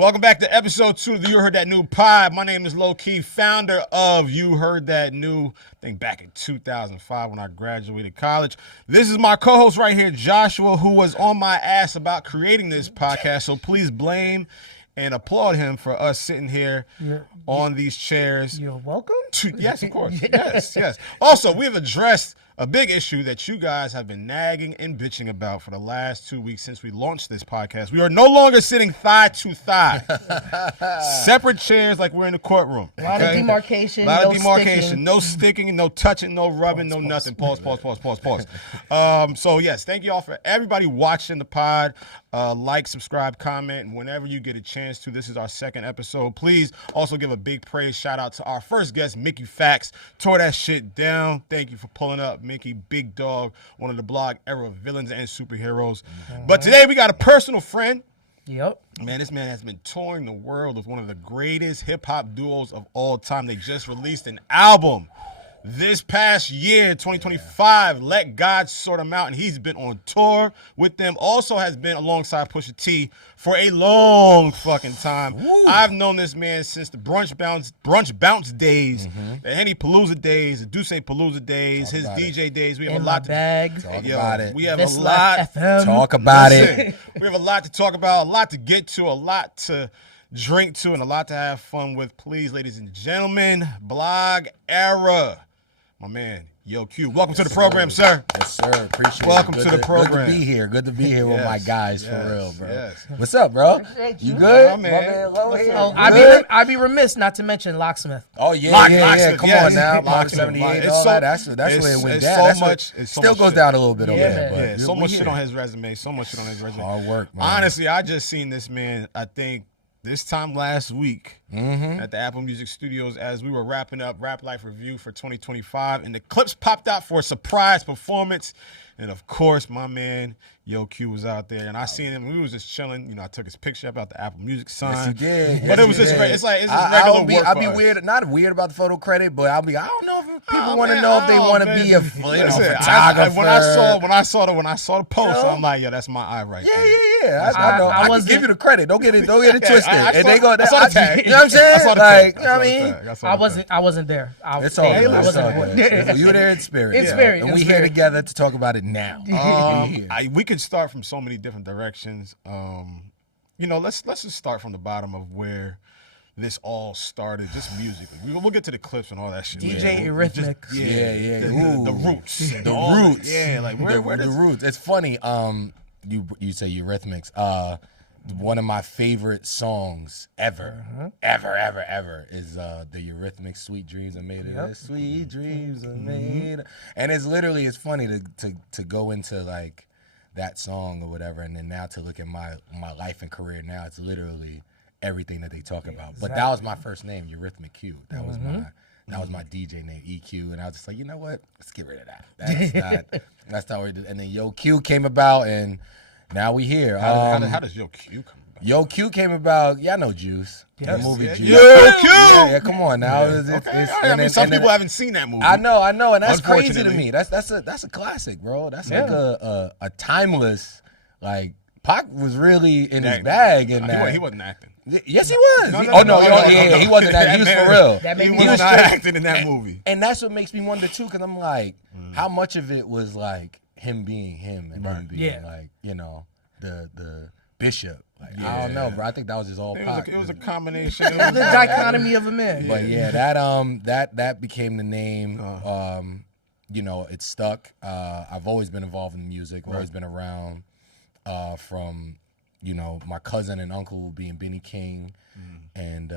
Welcome back to episode 2 of the You Heard That New Pod. My name is LowKey, founder of You Heard That New, I think back in 2005 when I graduated college. This is my co-host right here, Joshua, who was on my ass about creating this podcast. So please blame and applaud him for us sitting here on these chairs. You're welcome. Yes, of course. Yes. Also, we've addressed a big issue that you guys have been nagging and bitching about for the last 2 weeks since we launched this podcast. We are no longer sitting thigh to thigh. Separate chairs like we're in the courtroom. A lot of demarcation. Sticking. No sticking, no touching, no rubbing, no nothing. Pause. So, yes, thank you all for everybody watching the pod. Like, subscribe, comment, and whenever you get a chance to, this is our second episode. Please also give a big praise shout out to our first guest, Mickey Fax. Tore that shit down. Thank you for pulling up, Mickey, big dog, one of the blog era villains and superheroes. But today we got a personal friend. Yep. Man, this man has been touring the world with one of the greatest hip-hop duos of all time. They just released an album this past year, 2025, Let God Sort Him Out, and he's been on tour with them. Also has been alongside Pusha T for a long fucking time. Woo. I've known this man since the Brunch Bounce days, the Henny Palooza days, the Duce Palooza days, his DJ days. We have a lot to talk about it. We have this a lot FM. Talk about it. We have a lot to talk about, a lot to get to, a lot to drink to, and a lot to have fun with. Please, ladies and gentlemen, blog era, my man, Yoo Q. Welcome to the program, sir. Yes, sir. Appreciate it. Welcome to the program. Good to be here. Good to be here with my guys, for real, bro. Yes. What's up, bro? You good? My man. Low here. I'd be remiss not to mention Locksmith. Oh, yeah. Locksmith, Come yes. on now. Block Locksmith. 78, It's all so- that. That's where it went it's down. so much. It's so still much goes shit. down a little bit over Yeah, there. man. But So much we shit here. on his resume. Hard work, man. Honestly, I just seen this man, I think, this time last week at the Apple Music Studios as we were wrapping up Rap Life Review for 2025, and the Clipse popped out for a surprise performance. And of course, my man Yoo Q was out there, and I seen him. We was just chilling. You know, I took his picture about the Apple Music sign. Yes, you did. But it was just it's like it's just regular work. I'll for be us. weird, not weird about the photo credit, but I don't know if people want to man, know if they want to man. be a photographer. When I saw the post, I'm like, yeah, that's my eye right there. Yeah. I know. I can give you the credit. Don't get it twisted. I saw the tag. You know what I'm saying? I saw the Like, tag. you know what I mean? I wasn't there. It's all good. I wasn't there. You were there in spirit. In spirit. And we here together to talk about it now. We could start from so many different directions. Let's just start from the bottom of where this all started, just musically. We'll get to the clips and all that shit. DJ Eurythmics. The roots. The roots. Yeah, like where the roots. It's funny. You say Eurythmics. One of my favorite songs ever is the Eurythmics "Sweet Dreams Are Made of This." Sweet dreams are made, and it's funny to go into like that song or whatever, and then now to look at my life and career now, it's literally everything that they talk about. But that was my first name, Eurythmic Q. That was my DJ name, EQ, and I was just like, you know what? Let's get rid of that. That's not what we did. And then Yoo Q came about, and now we here. How does Yoo Q come about? Yoo Q came about. Y'all know Juice. Yes. The movie Juice. Yoo Q. Yeah, come on now. Some people haven't seen that movie. I know, and that's crazy to Unfortunately. me. That's a classic, bro. That's like a timeless, like, Pac was really in his bag in that. He wasn't acting. Yes, he was. He wasn't acting. He was for real. He was not acting in that movie. And that's what makes me wonder too, because I'm like, how much of it was like him being him and him being like, the bishop. Like, I don't know, bro. I think that was just all Pac. It was a combination. The dichotomy of a man. But that became the name. It stuck. I've always been involved in music. Always been around. From my cousin and uncle being Benny King, and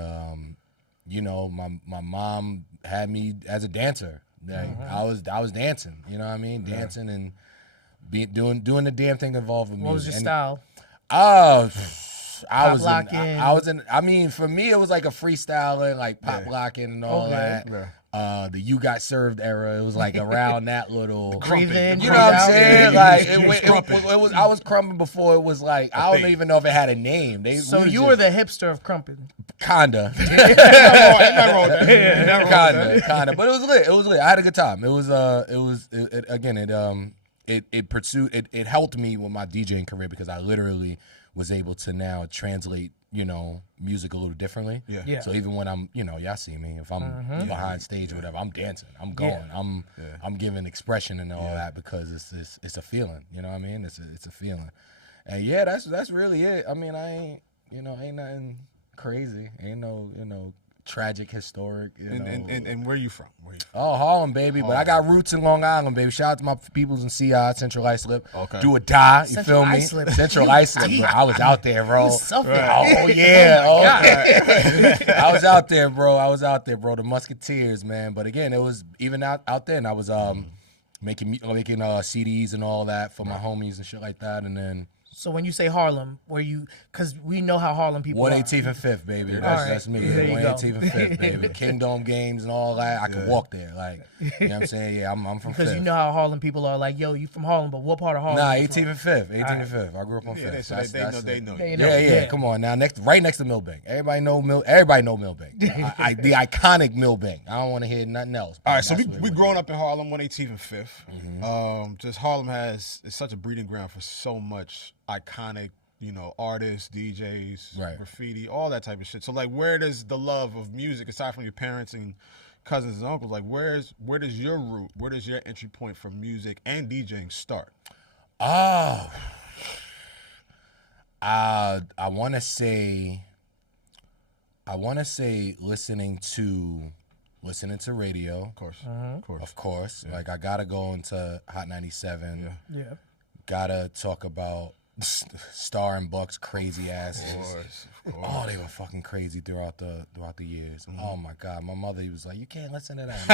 my mom had me as a dancer. Like, I was dancing. You know what I mean? Dancing and doing the damn thing involved with music. What was your style? I was in. I mean, for me, it was like a freestyling, like pop locking and all that. Yeah. The You Got Served era. It was like around that little. Breathe in, you know what I'm saying? Like it was. I was crumping before it was like I don't even know if it had a name. So you were the hipster of crumping. Kinda. Kinda. But it was lit. It was lit. I had a good time. It helped me with my DJing career because I literally was able to now translate music a little differently. Yeah. So even when I'm, y'all see me, if I'm behind stage or whatever, I'm dancing, I'm going, I'm giving expression and all that because it's a feeling. You know what I mean? It's a feeling. And yeah, that's really it. I mean, I ain't nothing crazy. Ain't no tragic, historic. And where you from? Oh, Harlem, baby. But I got roots in Long Island, baby. Shout out to my peoples in CI, Central Islip. Okay. Do or die, you Central feel me? Islip. Central Islip. Bro. I was out there, bro. Right. Oh, yeah. I was out there, bro. The Musketeers, man. But again, it was even out there, and I was making CDs and all that for my homies and shit like that, and then. So when you say Harlem, because we know how Harlem people are. 118th and 5th, baby. That's me. There you 118th go. and 5th, baby. Kingdom games and all that. I could walk there. Like, you know what I'm saying? Yeah, I'm from 5th. Because you know how Harlem people are like, yo, you from Harlem, but what part of Harlem? Nah, you 18th from? and 5th. 18th and 5th. I grew up on 5th. So they know. Yeah. Come on now. Right next to Millbank. Everybody know Millbank. The iconic Millbank. I don't want to hear nothing else. All right, so we growing up in Harlem, 118th and 5th. Just Harlem is such a breeding ground for so much iconic, artists, DJs, graffiti, all that type of shit. So like, where does the love of music, aside from your parents and cousins and uncles, like where does your root, where does your entry point for music and DJing start? Oh, I want to say listening to radio. Of course. Yeah. Like I gotta go into Hot 97. Yeah. Gotta talk about Star and Buck's crazy asses. Of course. Oh, they were fucking crazy throughout the years. Oh my God, my mother was like, "You can't listen to that."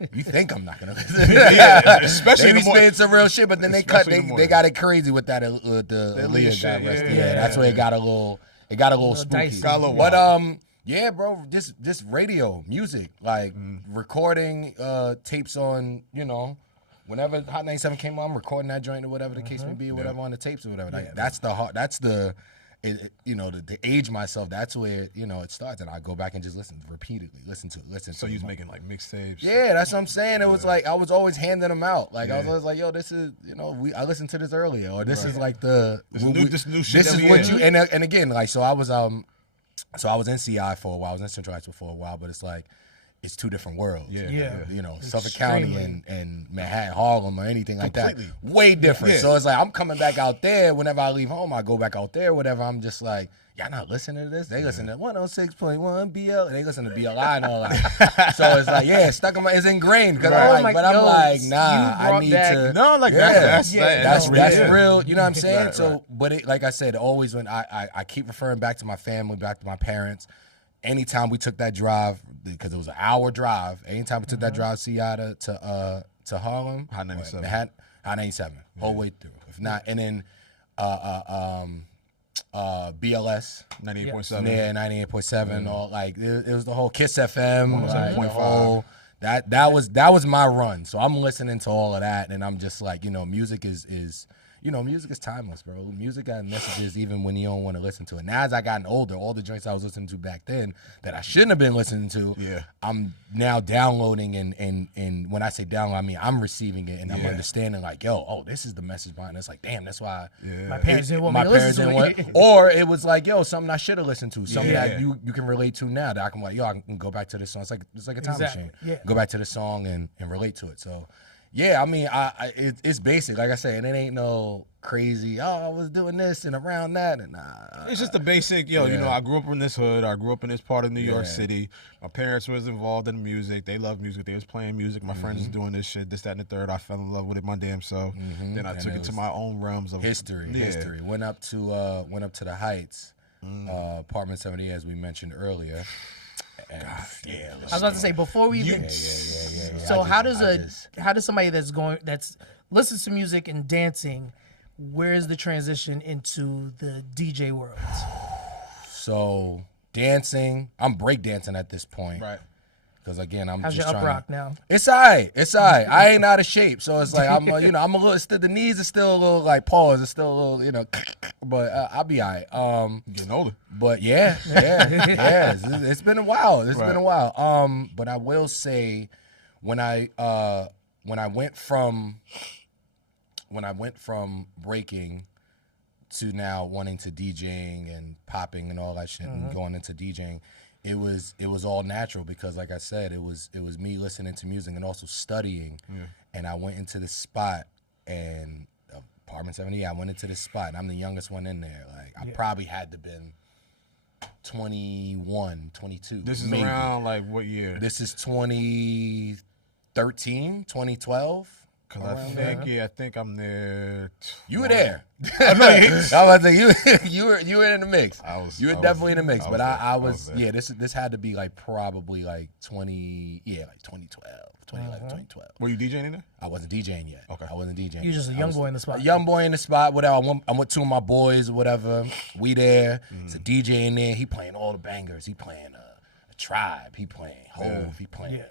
Like, you think I'm not gonna listen? Yeah, especially they be in the morning. spitting some real shit, but then they got it crazy with that the Aaliyah got arrested. Yeah, that's where it got a little spooky. Dicey. Got a little But wild. yeah, bro, this radio music, like recording tapes on, whenever Hot 97 came on, I'm recording that joint or whatever the case may be, or whatever on the tapes or whatever. Like that's the to age myself. That's where it starts, and I go back and just listen repeatedly, listen to. So you was making like mixtapes. Yeah, that's what I'm saying. It was like I was always handing them out. Like I was always like, yo, this is I listened to this earlier, or this is like this new shit. This is what you and again like so I was in CI for a while. I was in Central Islip for a while, but it's like. It's two different worlds. Yeah. Suffolk County and Manhattan, Harlem, or anything like Completely. that. Way different. Yeah. So it's like I'm coming back out there. Whenever I leave home, I go back out there. Whatever. I'm just like, y'all not listening to this? They listen to 106.1 BL. And they listen to BLI and all that. So it's like, it's ingrained. Cause I'm like, nah, I need to. No, like that's real. real. You know what I'm saying? Right, so, but it, like I said, always when I keep referring back to my family, back to my parents. Anytime we took that drive, because it was an hour drive. Anytime we took that drive, CI to Harlem, Hot 97. Hot 97, whole way through. If not, and then BLS 98.7. Yeah, 98.7. All like it was the whole Kiss FM, like, 107.5. the whole that was my run. So I'm listening to all of that, and I'm just like, music is music is timeless, bro. Music got messages even when you don't want to listen to it. Now as I gotten older, all the joints I was listening to back then that I shouldn't have been listening to, I'm now downloading and when I say download, I mean I'm receiving it and I'm understanding like, this is the message behind it. It's like, damn, that's why my parents didn't want me to listen to it. Or it was like, something I should have listened to, something that you can relate to now that I can like, I can go back to this song. It's like a time machine. Yeah. Go back to the song and relate to it. So yeah, I mean, it's basic, like I said, and it ain't no crazy. I was doing this and around that, and it's just the basic. I grew up in this hood. I grew up in this part of New York City. My parents was involved in music. They loved music. They was playing music. My friends was doing this shit, this, that, and the third. I fell in love with it my damn self. Then I took it to my own realms of history. Went up to the Heights, apartment 70, as we mentioned earlier. And I was about to say before we even. So how does somebody that's listens to music and dancing, where's the transition into the DJ world? So dancing, I'm breakdancing at this point, right? Because again, I'm How's just your up trying. rock now? It's alright. I ain't out of shape, so it's like I'm I'm a little. The knees are still a little like pause. It's still a little but I'll be alright. Getting older. But yeah. It's been a while. It's been a while. But I will say, when I went from breaking to now wanting to DJing and popping and all that shit and going into DJing, it was all natural because, like I said, it was me listening to music and also studying. Yeah. And I went into this spot and apartment 70. I went into this spot and I'm the youngest one in there. Like I probably had to been 21, 22. This is around like what year? This is 2013, 2012. Cause I think I'm there. You were there. I was about to say you were in the mix. You were definitely in the mix. But I was yeah. This had to be like probably like 2012, 2012. Were you DJing in there? I wasn't DJing yet. Okay, I wasn't DJing. You were just a young boy in the spot. A young boy in the spot. Whatever. I'm with two of my boys or whatever. We there. It's a DJ in there. He playing all the bangers. He playing a Tribe. He playing Hove. He playing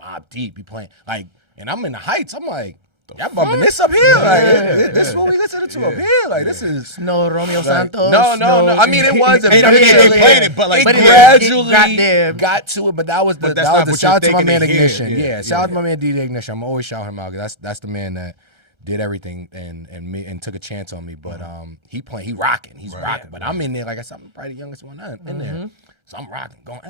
Mobb Deep. He playing like. And I'm in the Heights. I'm like, y'all bumping this up here? Like, this is what we listening to up here. Like, this is no Romeo like, Santos. No. I mean, it was. They played it, but like, it gradually got to it. But that was the shout out to my man Ignition. Yeah, shout out to my man DJ Ignition. I'm always shouting him out because that's the man that did everything and took a chance on me. But he rocking. He's rocking. But I'm in there, like I said, I'm probably the youngest one in there. So I'm rocking, going,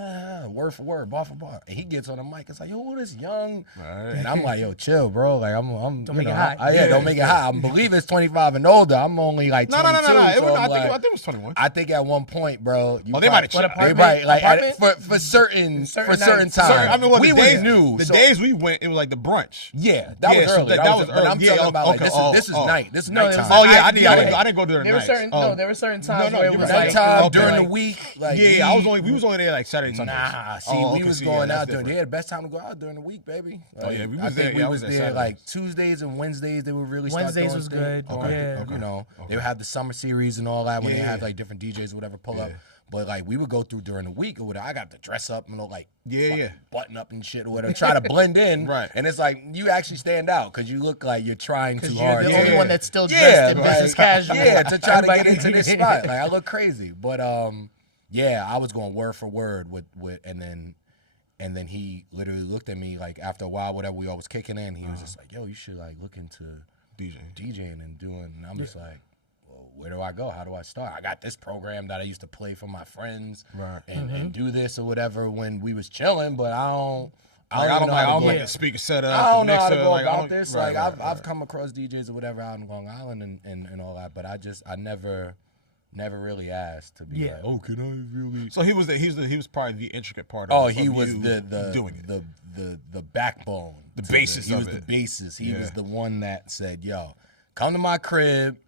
word for word, bar for bar. And he gets on the mic. It's like, yo, who this young? Right. And I'm like, yo, chill, bro. Like, I'm don't make it high. Don't make it high. I believe it's 25 and older. I'm only like 22. No. So I think it was 21. I think at one point, bro. They might have checked. For certain times. I mean, we was new. The days we went, it was like the brunch. Yeah, that was early. That was early. I'm talking about like this is night. This is nighttime. Oh yeah, I didn't go during the night. There were certain times where it was nighttime during the week. Yeah, we was only there like Saturday. Nah, we was going out during. They had the best time to go out during the week, baby. Like, we was there. We was there like Tuesdays and Wednesdays. They would really start Wednesdays was good. You know, they would have the summer series and all that when they have like different DJs or whatever pull up. But like we would go through during the week or whatever. I got to dress up and like button up and shit or whatever, try to blend in. Right. And it's like you actually stand out because you look like you're trying too hard. You're the only one that's still dressed in business casual. Yeah, to try to get into this spot. Like I look crazy, but yeah, I was going word for word with and then he literally looked at me like after a while, whatever we all was kicking in, he was just like, yo, you should like look into DJing and doing. And I'm just like, well, where do I go? How do I start? I got this program that I used to play for my friends and do this or whatever when we was chilling, but I don't like the speaker setup. I don't know how to go about this. Like I've come across DJs or whatever out in Long Island and all that, but I never really asked to be like, oh, can I really? So he was probably the intricate part of he was the doing it. The backbone. The basis he was the basis. He was the one that said, yo, come to my crib.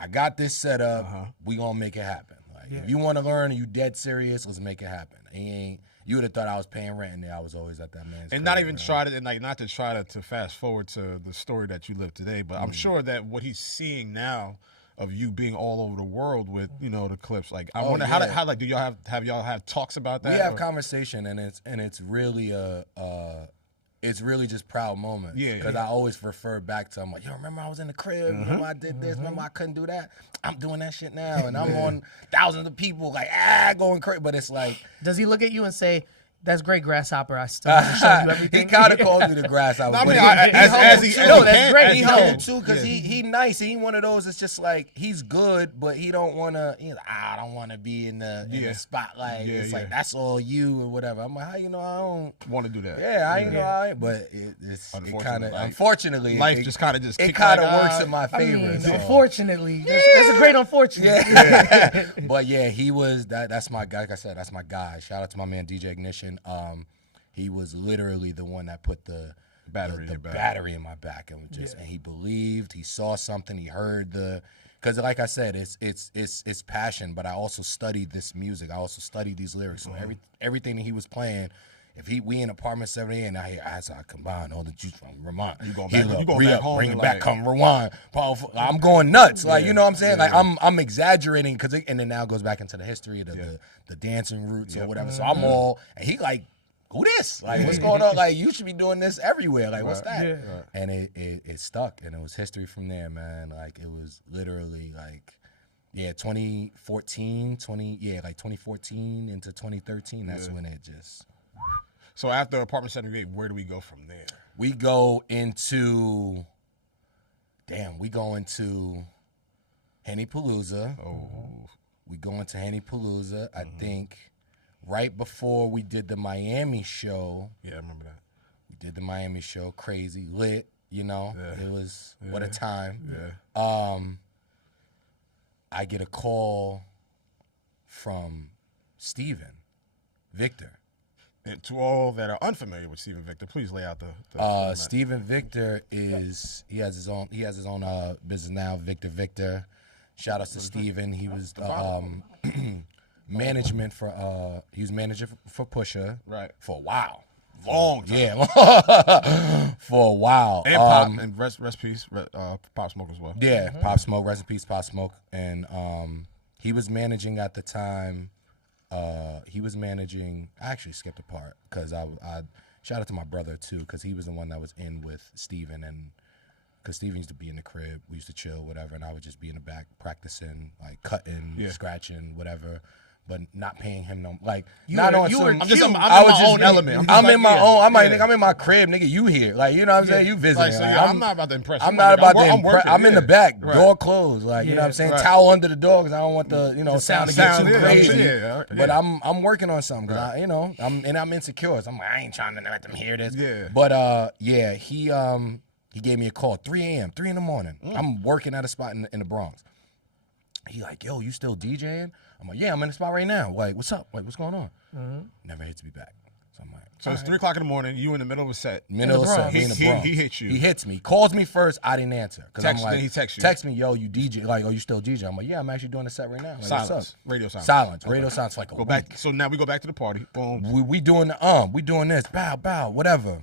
I got this set up. We gonna make it happen. Like if you want to learn and you dead serious, let's make it happen. You would have thought I was paying rent and I was always at that man's crib, not even try to not to try to fast forward to the story that you live today, but I'm sure that what he's seeing now of you being all over the world with the Clipse, like I wonder how like do y'all have talks about that? We have conversation and it's really it's really just proud moment. Because I always refer back to, I'm like, yo, remember I was in the crib, remember I did this, remember I couldn't do that. I'm doing that shit now, and I'm on thousands of people like going crazy. But it's like, does he look at you and say, that's great, Grasshopper. I still want to show you everything. He kind of calls me the Grasshopper. No, I mean, that's great. He humble too because he nice. He ain't one of those. It's just like he's good, but he don't want to. He's like, I don't want to be in the spotlight. It's like that's all you or whatever. I'm like, how you know I don't want to do that? Yeah, I ain't know. I ain't, but it kind of unfortunately life just kind of it kind of works in my favor. So. Unfortunately, that's a great unfortunate. Yeah. But yeah, he was that's my guy. Like I said, that's my guy. Shout out to my man DJ Ignition. He was literally the one that put the battery in my back and and he believed, he saw something, he heard because like I said, it's passion, but I also studied this music. I also studied these lyrics. So everything that he was playing, if we in apartment 78 and I hear as I combine all the juice from rewind, you going back home, bring it back, come rewind, powerful. I'm going nuts, like you know what I'm saying. Like I'm exaggerating because and then now it goes back into the history of the dancing roots or whatever. So I'm all and he like, who this? Like what's going on? Like you should be doing this everywhere. Like what's that? And it stuck and it was history from there, man. Like it was literally like. Yeah, 2014 into 2013. That's when it just. So after apartment 78, where do we go from there? We go into Henny Palooza. Oh. We going to Henny Palooza. I think right before we did the Miami show. Yeah, I remember that. We did the Miami show. Crazy. Lit, you know. Yeah. It was, what a time. Yeah. I get a call from Steven Victor. And to all that are unfamiliar with Steven Victor, please lay out the Steven Victor is he has his own business now, Victor. Shout out to Steven. He was management for he was manager for Pusha for a while. Long time. Yeah. For a while. And Pop and rest peace, Pop Smoke as well. Yeah, Pop Smoke, rest in peace, Pop Smoke. And he was managing at the time. I actually skipped a part because I shout out to my brother too, because he was the one that was in with Steven, and because Steven used to be in the crib, we used to chill, whatever, and I would just be in the back practicing, like cutting, scratching, whatever, but not paying him no, like, not on some. I'm in my own element. I'm in my own. I'm in my crib, nigga. You here, like, you know what I'm saying? You visiting. Like, I'm not about to impress. I'm not about to impress. I'm in the back, Right. door closed, like, you know what I'm saying? Towel under the door because I don't want the sound to get too crazy. But I'm working on something because I'm insecure. So I'm like, I ain't trying to let them hear this. Yeah. But he gave me a call 3 a.m., 3 in the morning. I'm working at a spot in the Bronx. He like, yo, you still DJing? I'm like, yeah, I'm in the spot right now. Like, what's up? Like, what's going on? Never hits me back. So I'm like, so it's 3 o'clock in the morning. You in the middle of a set. Middle of a set. He in the Bronx. He hits you. He hits me. Calls me first. I didn't answer. Then he texts you. Me, yo, you DJ? Like, oh, you still DJ? I'm like, yeah, I'm actually doing a set right now. Like, Silence. what's up? Radio silence. Silence. Radio silence for like a week. Back. So now we go back to the party. Boom. We doing we doing this. Bow, whatever.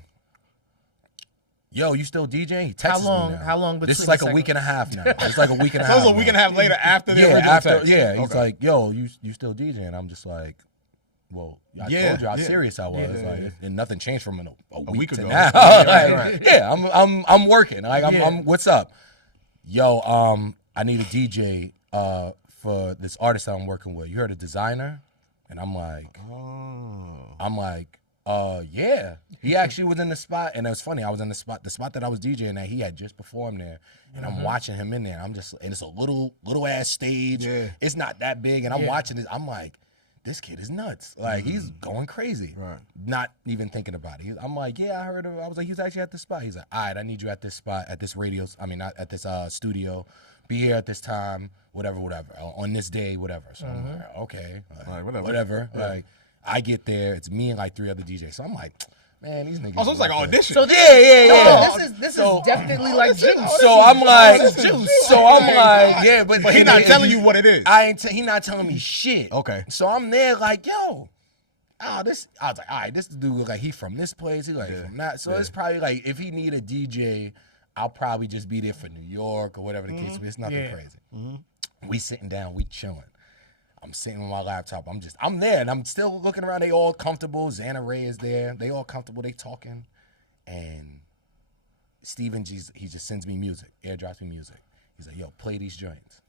Yo, you still DJing? He texts me now. How long between this is like a week and a half now. It's like a week and a half. So it was a week and a half later after the original text. Yeah, he's like, yo, you still DJing? I'm just like, well, I told you how serious I was. And nothing changed from a week ago. to now. I'm working. Like, I'm what's up? Yo, I need a DJ for this artist that I'm working with. You heard of Designer? And I'm like, yeah. He actually was in the spot, and it was funny. I was in the spot that I was DJing at. He had just performed there, and I'm watching him in there. And it's a little ass stage. Yeah. It's not that big, and I'm watching this. I'm like, this kid is nuts. Like, he's going crazy. Right. Not even thinking about it. I'm like, yeah, I heard of. I was like, he's actually at this spot. He's like, all right, I need you at this spot, at this not at this studio. Be here at this time, whatever, on this day, whatever. So I'm like, okay, whatever. Yeah. Like, I get there, it's me and like 3 other DJs. So I'm like, man, these niggas. Oh, so it's like audition. So yeah. This is definitely like juice. So I'm like, yeah, but he's not telling you what it is. He not telling me shit. Okay. So I'm there like, yo, I was like, all right, this dude look like he from this place, he like from that. So it's probably like, if he need a DJ, I'll probably just be there for New York or whatever the case is. It's nothing crazy. We sitting down, we chilling. I'm sitting with my laptop. I'm there, and I'm still looking around. They all comfortable. Xana Ray is there. They all comfortable. They talking. And Steven, he just sends me music, airdrops me music. He's like, yo, play these joints.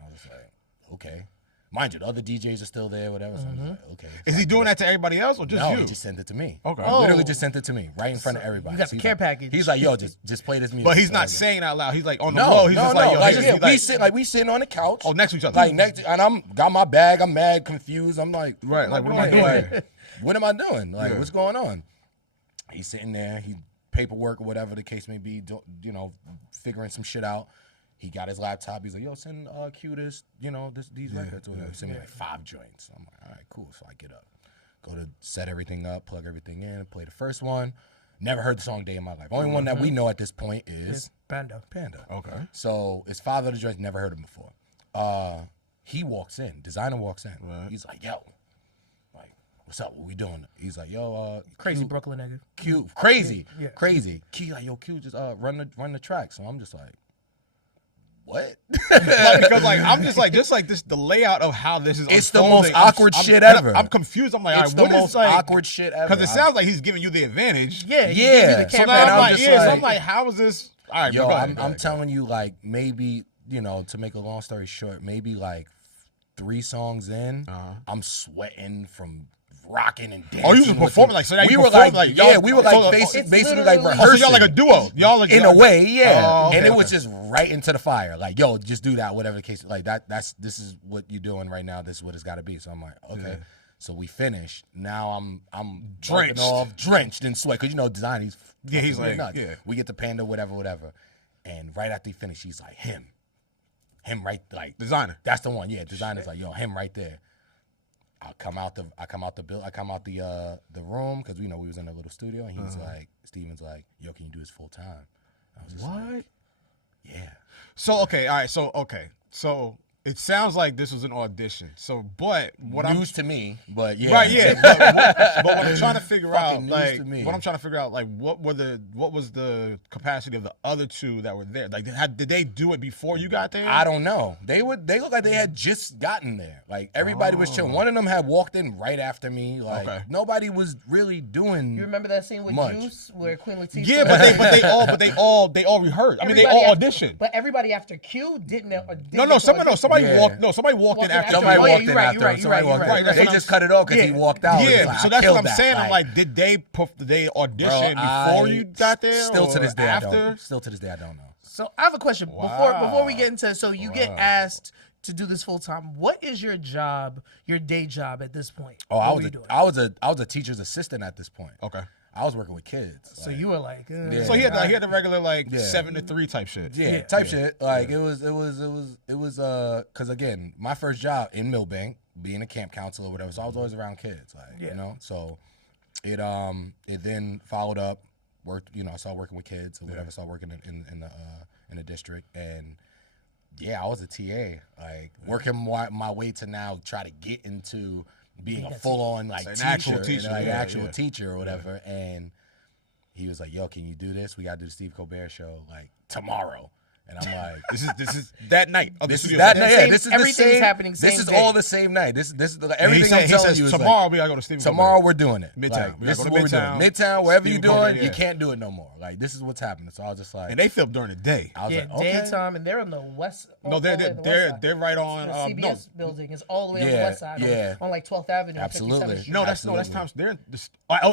I was like, okay. Mind you, the other DJs are still there, whatever. So I was like, okay. Is he doing that to everybody else or just you? No, he just sent it to me. Okay. Literally just sent it to me right in front of everybody. You got the care package. He's like, yo, just play this music. But he's not saying out loud. He's like on the low. He's just like, yo, we sitting on the couch. Oh, next to each other. Like and I'm got my bag. I'm mad, confused. I'm like, right, like what am I doing? What am I doing? Like, what's going on? He's sitting there. He paperwork or whatever the case may be. Figuring some shit out. He got his laptop. He's like, yo, send Q this, these records. Or send me like 5 joints. I'm like, all right, cool. So I get up, go to set everything up, plug everything in, play the first one. Never heard the song day in my life. Only one that we know at this point is Panda. Okay. So it's 5 other joints, never heard him before. He walks in, Designer walks in. Right. He's like, yo, like, what's up? What we doing? He's like, yo, crazy Q, Brooklyn nigga. Q, crazy, crazy. Q, like, yo, Q, just run the track. So I'm just like, what? Because I'm just like this, the layout of how this is. It's the most awkward shit ever. I'm confused. I'm like, it's the most awkward shit ever. Because it sounds like he's giving you the advantage. Yeah. So now I'm like, how is this? All right, yo, go ahead. I'm telling you, like, maybe to make a long story short, maybe like 3 songs in, I'm sweating from rocking and dancing. Oh, you just performing like so? That we you were performed like, y'all- yeah, we were like so- basically like literally- rehearsing. So y'all like a duo. Y'all like in a way, yeah. Oh, okay, and it okay. was just right into the fire. Like, yo, just do that, whatever the case. Like this is what you're doing right now. This is what it's got to be. So I'm like, okay. Yeah. So we finished. Now I'm Drenched. drenched in sweat, because design. He's like, nuts. yeah. We get the panda, whatever. And right after he finished, he's like, him right, like Designer. That's the one. Yeah, designer's like, yo, him right there. I come out the room, because we was in a little studio, and he's like, Steven's like, yo, can you do this full time? I was just like, yeah. So okay, all right. So it sounds like this was an audition. So, but what News to me, but yeah. Right, yeah. But what I'm trying to figure out, Fucking news like, to me. what I'm trying to figure out, like, what was the capacity of the other two that were there? Like, did they do it before you got there? I don't know. They look like they had just gotten there. Like, everybody was chilling. One of them had walked in right after me. Like, nobody was really doing. You remember that scene with much. Juice where Queen Latifah? Yeah, but they all rehearsed. I mean, they all auditioned. But everybody after Q didn't. Somebody Yeah. walked. No, somebody walked in after. Somebody Oh, yeah, walked in you're right, after you're him. right, Somebody you're walked right, in. you're right. They just cut it off because he walked out. Yeah, Like, so I that's killed what I'm that. saying. I'm like, did they audition before you got there? Still to or this day, after? I don't. Still to this day, I don't know. So I have a question before we get into. So you get Wow. asked to do this full time. What is your job, your day job at this point? Oh, What were you doing? I was a teacher's assistant at this point. Okay. I was working with kids. So you were like, Yeah. So he had the regular like Yeah. 7 to 3 type shit. Yeah, type shit. Like it was because again, my first job in Millbank, being a camp counselor or whatever, so I was always around kids, like So it then followed up, worked, I started working with kids or whatever, started working in the district, and I was a TA, like working my way to now try to get into being a full on like an teacher, actual teacher, like, yeah, actual yeah. teacher or whatever, and he was like, yo, can you do this? We got to do the Steve Colbert show like tomorrow. And I'm like, This is that night. Of the this is studio that session. night. Yeah, this is the everything's same. happening This same is day. all the same night. This is And everything he I'm telling says you is tomorrow like, we gotta go to Stephen tomorrow Colbert. we're doing it. Midtown. Like, We this gotta is go what to we're doing. Midtown. Midtown, wherever Stephen you're doing, Colbert, you yeah. can't do it no more. Like this is what's happening. So I was just like, And they filmed during the day. I was Yeah, like, okay. daytime, and they're on the west. No, all the way on the west side. they're right on. The No, CBS building is all the way on the Yeah, west side, yeah. on like 12th Avenue. and Absolutely. 57th Street. no, that's Absolutely. times. They're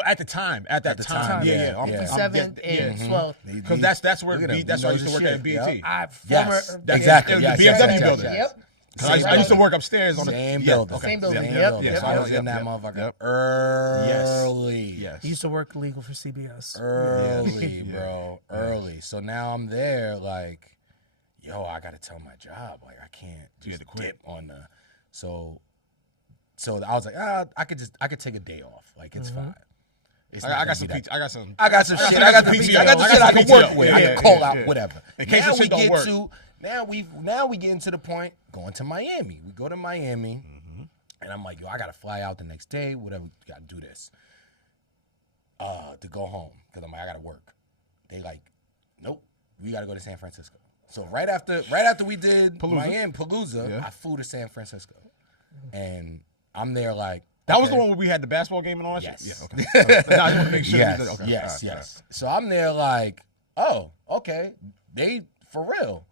at the time. At that the time, time, yeah. yeah. I'm 57th and 12th. Because that's where Look at him. that's He where I knows used to his work at shit. BET. Yep. Yes, That's- exactly. it was Yes, the yes, BMW yes, building. yes, Yep. yes. I used to work upstairs on the Same yeah, building. okay. Same building. Same Yep, building. yep, So I yep, was in that yep. motherfucker Yep. early. Yes. He used to work legal for CBS. Early, Yeah. bro. Early. So now I'm there, like, yo, I gotta tell my job. Like, I can't You had just to quit. dip on the so I was like, I could take a day off. Like, it's fine. It's not I gonna got some be that- PT, I got some. I got some shit. some I got the PTO. I got the I got shit I some can PTO. work with. Yeah, I yeah, can call yeah, out yeah. whatever. In case now this we shit don't get work. to now we getting to the point going to Miami. We go to Miami, and I'm like, yo, I gotta fly out the next day. Whatever, gotta do this. To go home because I'm like, I gotta work. They like, nope, we gotta go to San Francisco. So right after we did Palooza, Yeah. I flew to San Francisco, and I'm there like. That was okay. the one where we had the basketball game and all that Yes. shit? Yeah, okay. I just want to make sure. Yes, okay. yes, all right, yes. So I'm there like, oh, okay. They, for real,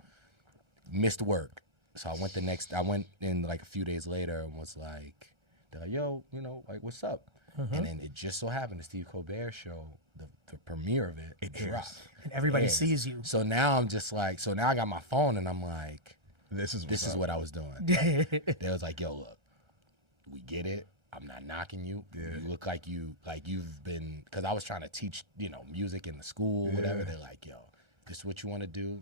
missed work. So I went in like a few days later and was like, they're like, yo, like, what's up? And then it just so happened the Steve Colbert show, the premiere of it dropped. And everybody Yeah. sees you. So now I'm just like, so now I got my phone and I'm like, This is what I was doing. They was like, yo, look, we get it. I'm not knocking you. Yeah. You look like you've been, because I was trying to teach, music in the school, whatever. They're like, yo, this is what you want to do.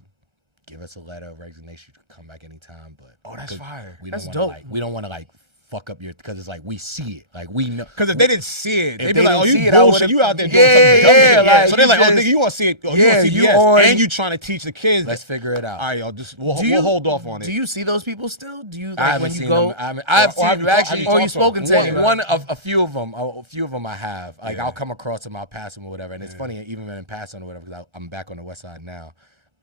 Give us a letter of resignation. You can come back anytime, but that's 'cause fire. We That's don't dope. want to we don't want to like fuck up your, because it's like we see it, like we know. Because if they didn't see it, they'd If be they like, "Oh, didn't you see it, I bullshit! would've- You out there doing Yeah, something dumb." yeah, to me." like, so they're you like, "Oh, just- nigga, you want to see it? Oh, you Yeah, want you CBS, on- and you trying to teach the kids?" Let's figure it out. All right, y'all, we'll hold off on it. Do you see those people still? Do you I like haven't when you seen go? them. I've Or have seen you actually. talked- Or you spoken to anybody? One of a few of them. A few of them I have. Like I'll come across them, I'll pass them or whatever. And it's funny, even when I'm passing or whatever, because I'm back on the west side now.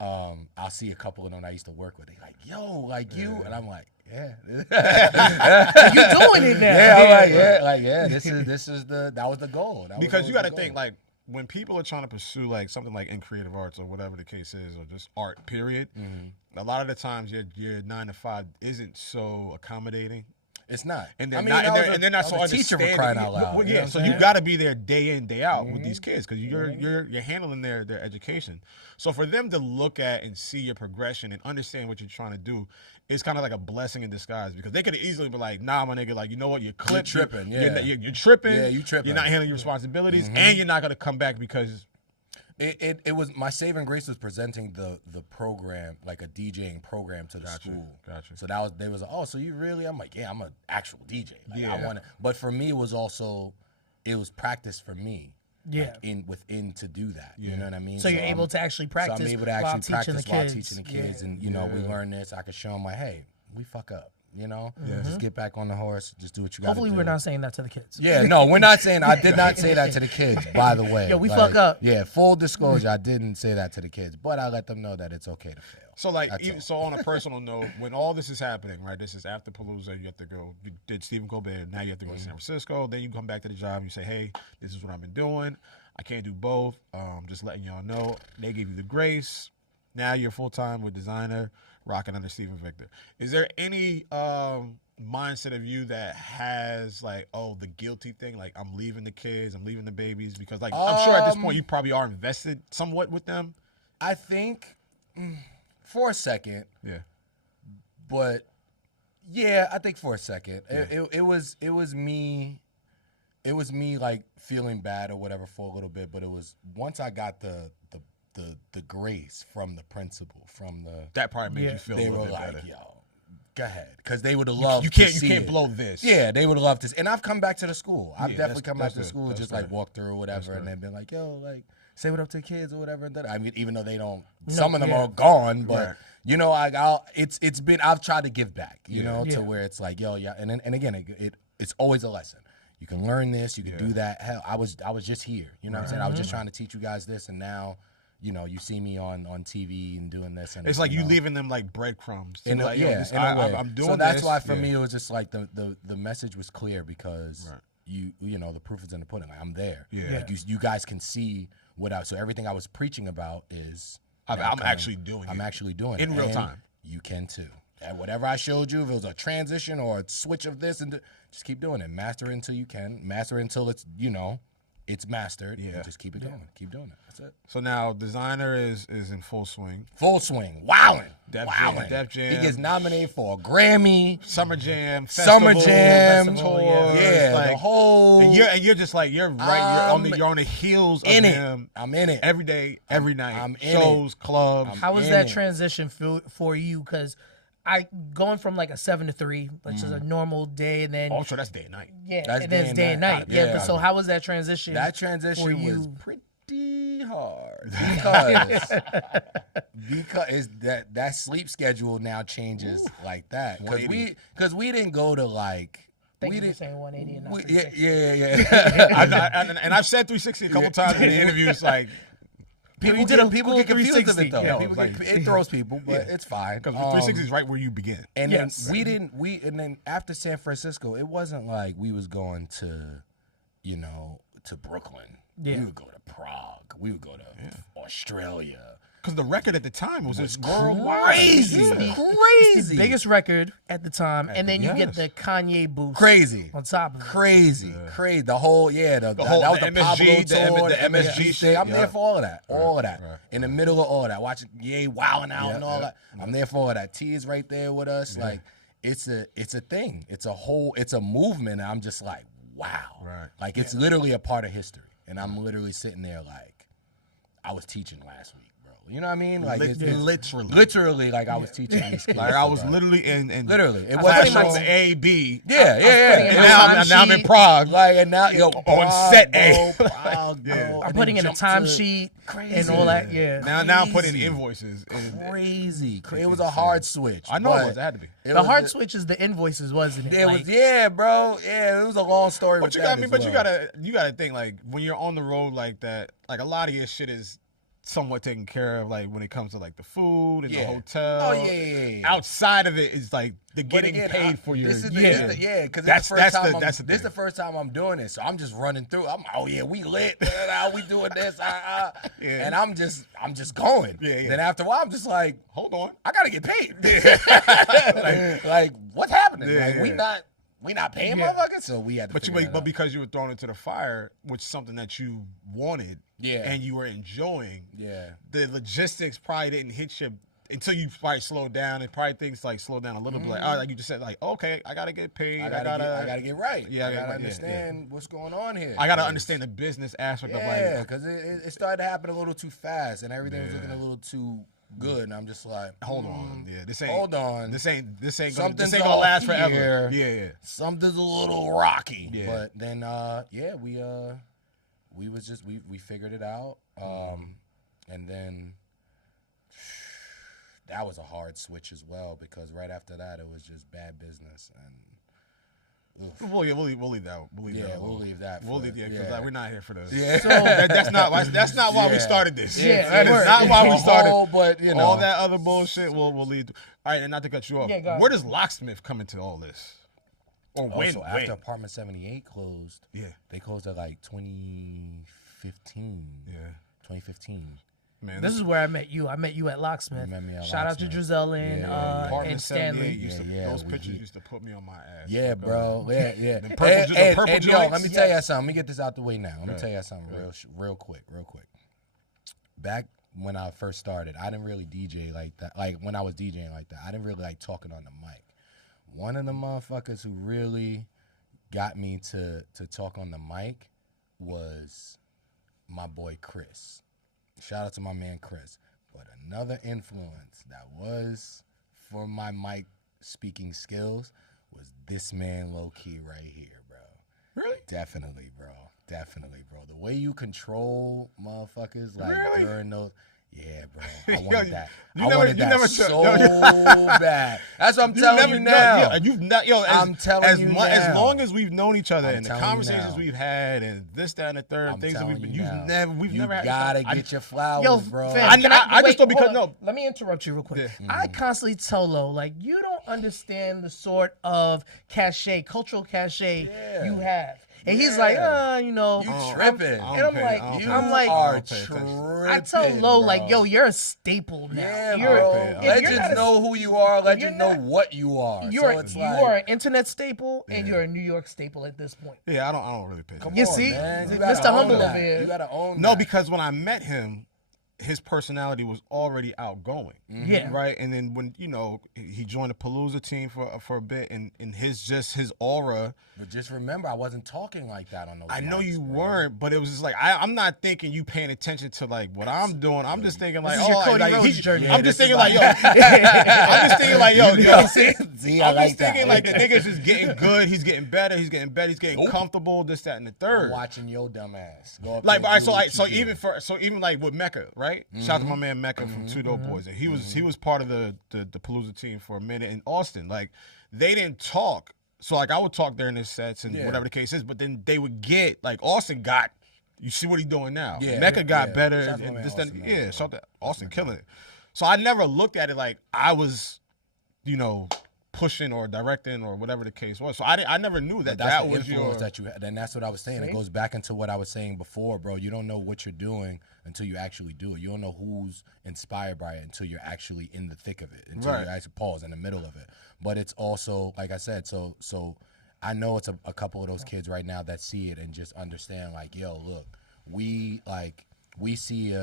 I'll see a couple of them I used to work with. They like, yo, like you, and I'm like, yeah. You doing it now? Yeah, I'm like, yeah. This is that was the goal. That was Because you always got to the think goal. like when people are trying to pursue like something like in creative arts or whatever the case is, or just art, period. A lot of the times your 9 to 5 isn't so accommodating. It's not. And they're I mean, not, I and they're not so a teacher for understanding. crying out loud. Well, you know yeah, what so I'm you saying? got to be there day in, day out with these kids because you're handling their education. So for them to look at and see your progression and understand what you're trying to do, it's kind of like a blessing in disguise because they could easily be like, nah, my nigga, like, you know what, you're clipped. You're tripping, You're tripping. Yeah, you tripping. You're not handling your responsibilities, and you're not going to come back because... It was my saving grace was presenting the program, like a DJing program to the school. Gotcha. So they was like, oh, so you really? I'm like, yeah, I'm an actual DJ. Like, Yeah. I want to, but for me, it was practice for me. Yeah. Like, within to do that. You know what I mean? So you're able to actually practice. So I'm able to while actually teaching practice the while kids. teaching the kids, and we learn this. I could show them like, hey, we fuck up. You know, just get back on the horse. Just do what you got to do. Hopefully, we're not saying that to the kids. Yeah, no, we're not saying. I did not say that to the kids, by the way. Yo, we fuck up. Yeah, full disclosure, I didn't say that to the kids, but I let them know that it's okay to fail. So like, That's so on a personal note, when all this is happening, right? This is after Palooza. You have to go. You did Stephen Colbert. Now you have to go to San Francisco. Then you come back to the job. You say, hey, this is what I've been doing. I can't do both. Just letting y'all know. They gave you the grace. Now you're full time with Designer, rocking under Stephen Victor. Is there any mindset of you that has like, oh, the guilty thing, like I'm leaving the kids, I'm leaving the babies, because like I'm sure at this point you probably are invested somewhat with them? I think for a second, but yeah, I think for a second, it was me like feeling bad or whatever for a little bit, but it was once I got the grace from the principal, from the that probably made you feel they a little were bit like, better. yo, go ahead, because they would have loved. You to can't it. blow this. Yeah, they would have loved this, and I've come back to the school. I've Yeah, definitely come back to the that's school, good. just That's like good. walk through or whatever, and then been like, yo, like say what up to the kids or whatever. And I mean, even though they don't, some of them are gone, but you know, I've tried to give back, you know, to where it's like, yo, yeah, and again, it's always a lesson. You can learn this, you can do that. Hell, I was just here, you know what I'm saying? I was just trying to teach you guys this, and now, you know, you see me on TV and doing this, and It's like you leaving them like breadcrumbs. in a, like, yo, in a way. I'm doing so that's this. why for me it was just like the message was clear because you know the proof is in the pudding. Like, I'm there. Like you guys can see so everything I was preaching about is I'm actually doing I'm it. actually doing In it real And time. You can too. And whatever I showed you, if it was a transition or a switch of this, and just keep doing it. Master it until you can. Master it until it's, you know, it's mastered. Yeah. And just keep it going. Keep doing it. That's it. So now Designer is in full swing. Full swing. Wowing. Def Jam. He gets nominated for a Grammy. Summer Jam, Summer festival, Jam. tours, Yeah, like, the whole. and you're just like you're on the heels of him. I'm in it. Every day, every night. I'm in shows, clubs. How was in that it. transition for you? Because going from like a 7 to 3, which is a normal day, and then Oh, sure, that's day and night. That's and then it's day and night. Yeah. But so how was that transition? That for transition you? was pretty hard because that sleep schedule now changes like that because we didn't go to like. Thank you for saying 180 and not 360. Yeah. And I've said 360 a couple times in the interviews. Like People did a get full confused with it 360. though. Yeah, People like- it throws people, but it's fine. because 360 is right where you begin. And Yes. then and then after San Francisco, it wasn't like we was going to, you know, to Brooklyn. Yeah. We would go to Prague. We would go to Australia. Because the record at the time was just worldwide. Crazy. It's the biggest record at the time, and then you get Yes. the Kanye boost Crazy. on top of it. Crazy. The whole, that was the the Pablo MSG, tour, the MSG shit. I'm there Yeah. for all of that. All of that. Right. In the middle of all that, watching Ye wilding out and all that. I'm there for all of that. T is right there with us. Like, it's a thing. It's a movement. And I'm just like, wow. Right. Like, it's literally a part of history. And I'm literally sitting there like, I was teaching last week. You know what I mean? Like literally, like I was teaching these kids. Like I was literally in literally. It classroom wasn't A, B. Yeah. putting in And my now I'm in timesheet. Prague. Like, and now On set A. Prague, Yeah. I'm putting in a timesheet and all that. Yeah. Now I'm putting Crazy. invoices. Crazy. It was a hard switch. I know it but was. It had to be. it The was- hard switch is the invoices, wasn't it? It was, yeah, bro. Yeah, it was a long story. But with you that got me. as But well. you gotta think like when you're on the road like that. Like a lot of your shit is somewhat taken care of. Like when it comes to like the food and the hotel. Oh yeah. Outside of it is like the But getting again, paid for your. This is because That's this the is thing. the first time I'm doing this, so I'm just running through. We lit. We doing this. Yeah. And I'm just going. Yeah. Then after a while, I'm just like, Hold on. I gotta get paid. like what's happening? Yeah, like yeah. we not paying motherfuckers, so we had to. But because you were thrown into the fire, which is something that you wanted, and you were enjoying, the logistics probably didn't hit you until you probably slowed down, and probably things like slow down a little bit. Like, like you just said, like, okay, I gotta get paid. I gotta get right. Yeah, I gotta understand what's going on here. I gotta understand the business aspect of like. Yeah, because it started to happen a little too fast, and everything was looking a little too good, and I'm just like, hold on, this ain't. Hold on, this ain't gonna last forever. Yeah. Something's a little rocky. Yeah. But then, we figured it out, and then. That was a hard switch as well, because right after that it was just bad business, and we'll leave that. We'll leave that. Because we're not here for this. Yeah. So that's not why we started this. Yeah, that is not why we started. But you know, all that other bullshit we'll leave. All right, and not to cut you off. Yeah, where does Locksmith come into all this? Or when? After Apartment 78 closed, they closed at like 2015. Yeah, 2015. Man, this is where I met you. I met you at Locksmith. Shout out to Giselle and Stanley. Those pictures used to put me on my ass. Yeah, bro. Yeah. Purple joints. Yo, let me tell you something. Let me get this out the way now. Let me tell you something real quick. Back when I first started, I didn't really DJ like that. Like when I was DJing like that, I didn't really like talking on the mic. One of the motherfuckers who really got me to talk on the mic was my boy Chris. Shout out to my man Chris. But another influence that was for my mic speaking skills was this man LowKey right here, bro. Really? Definitely, bro. The way you control motherfuckers like during those. Yeah, bro. I wanted that. I wanted that so bad. That's what I'm telling you now. I'm telling you now. As long as we've known each other and the conversations we've had and this, that, and the third, things that we've never had. You gotta get your flowers, bro. I just don't because no. Let me interrupt you real quick. I constantly tell Lo, like, you don't understand the sort of cultural cachet you have. And he's like, you know, you tripping. And I'm like, tripping. I tell Lo, like, yo, you're a staple now. Yeah, legends know who you are. Legends know what you are. You are an internet staple, and you're a New York staple at this point. Yeah, I don't really pay attention. You see, Mr. Humble over here. You gotta own that. No, because when I met him, his personality was already outgoing. Yeah. Right. And then when, he joined the Palooza team for a bit and his aura. But just remember, I wasn't talking like that on those I know you weren't, but it was just like, I'm not thinking you paying attention to like what I'm doing. I'm just thinking like, I'm just thinking like, yo. See, I'm just thinking like the nigga's just getting good. He's getting better. He's getting comfortable, this, that, and the third. I'm watching your dumb ass. Like, all right, so even like with Mecca, right? Shout out to my man Mecca from Two Dope Boys. And he was part of the Palooza team for a minute in Austin. Like, they didn't talk. So like I would talk during his sets and whatever the case is, but then they would get like Austin got, you see what he's doing now. Yeah, Mecca got better and this then shout out to Austin killing it. So I never looked at it like I was, pushing or directing or whatever the case was. So I never knew that was your that you had. And that's what I was saying. See? It goes back into what I was saying before, bro. You don't know what you're doing until you actually do it. You don't know who's inspired by it until you're actually in the thick of it. Until you actually pause in the middle of it. But it's also, like I said, so I know it's a couple of those kids right now that see it and just understand, like, yo, look, we see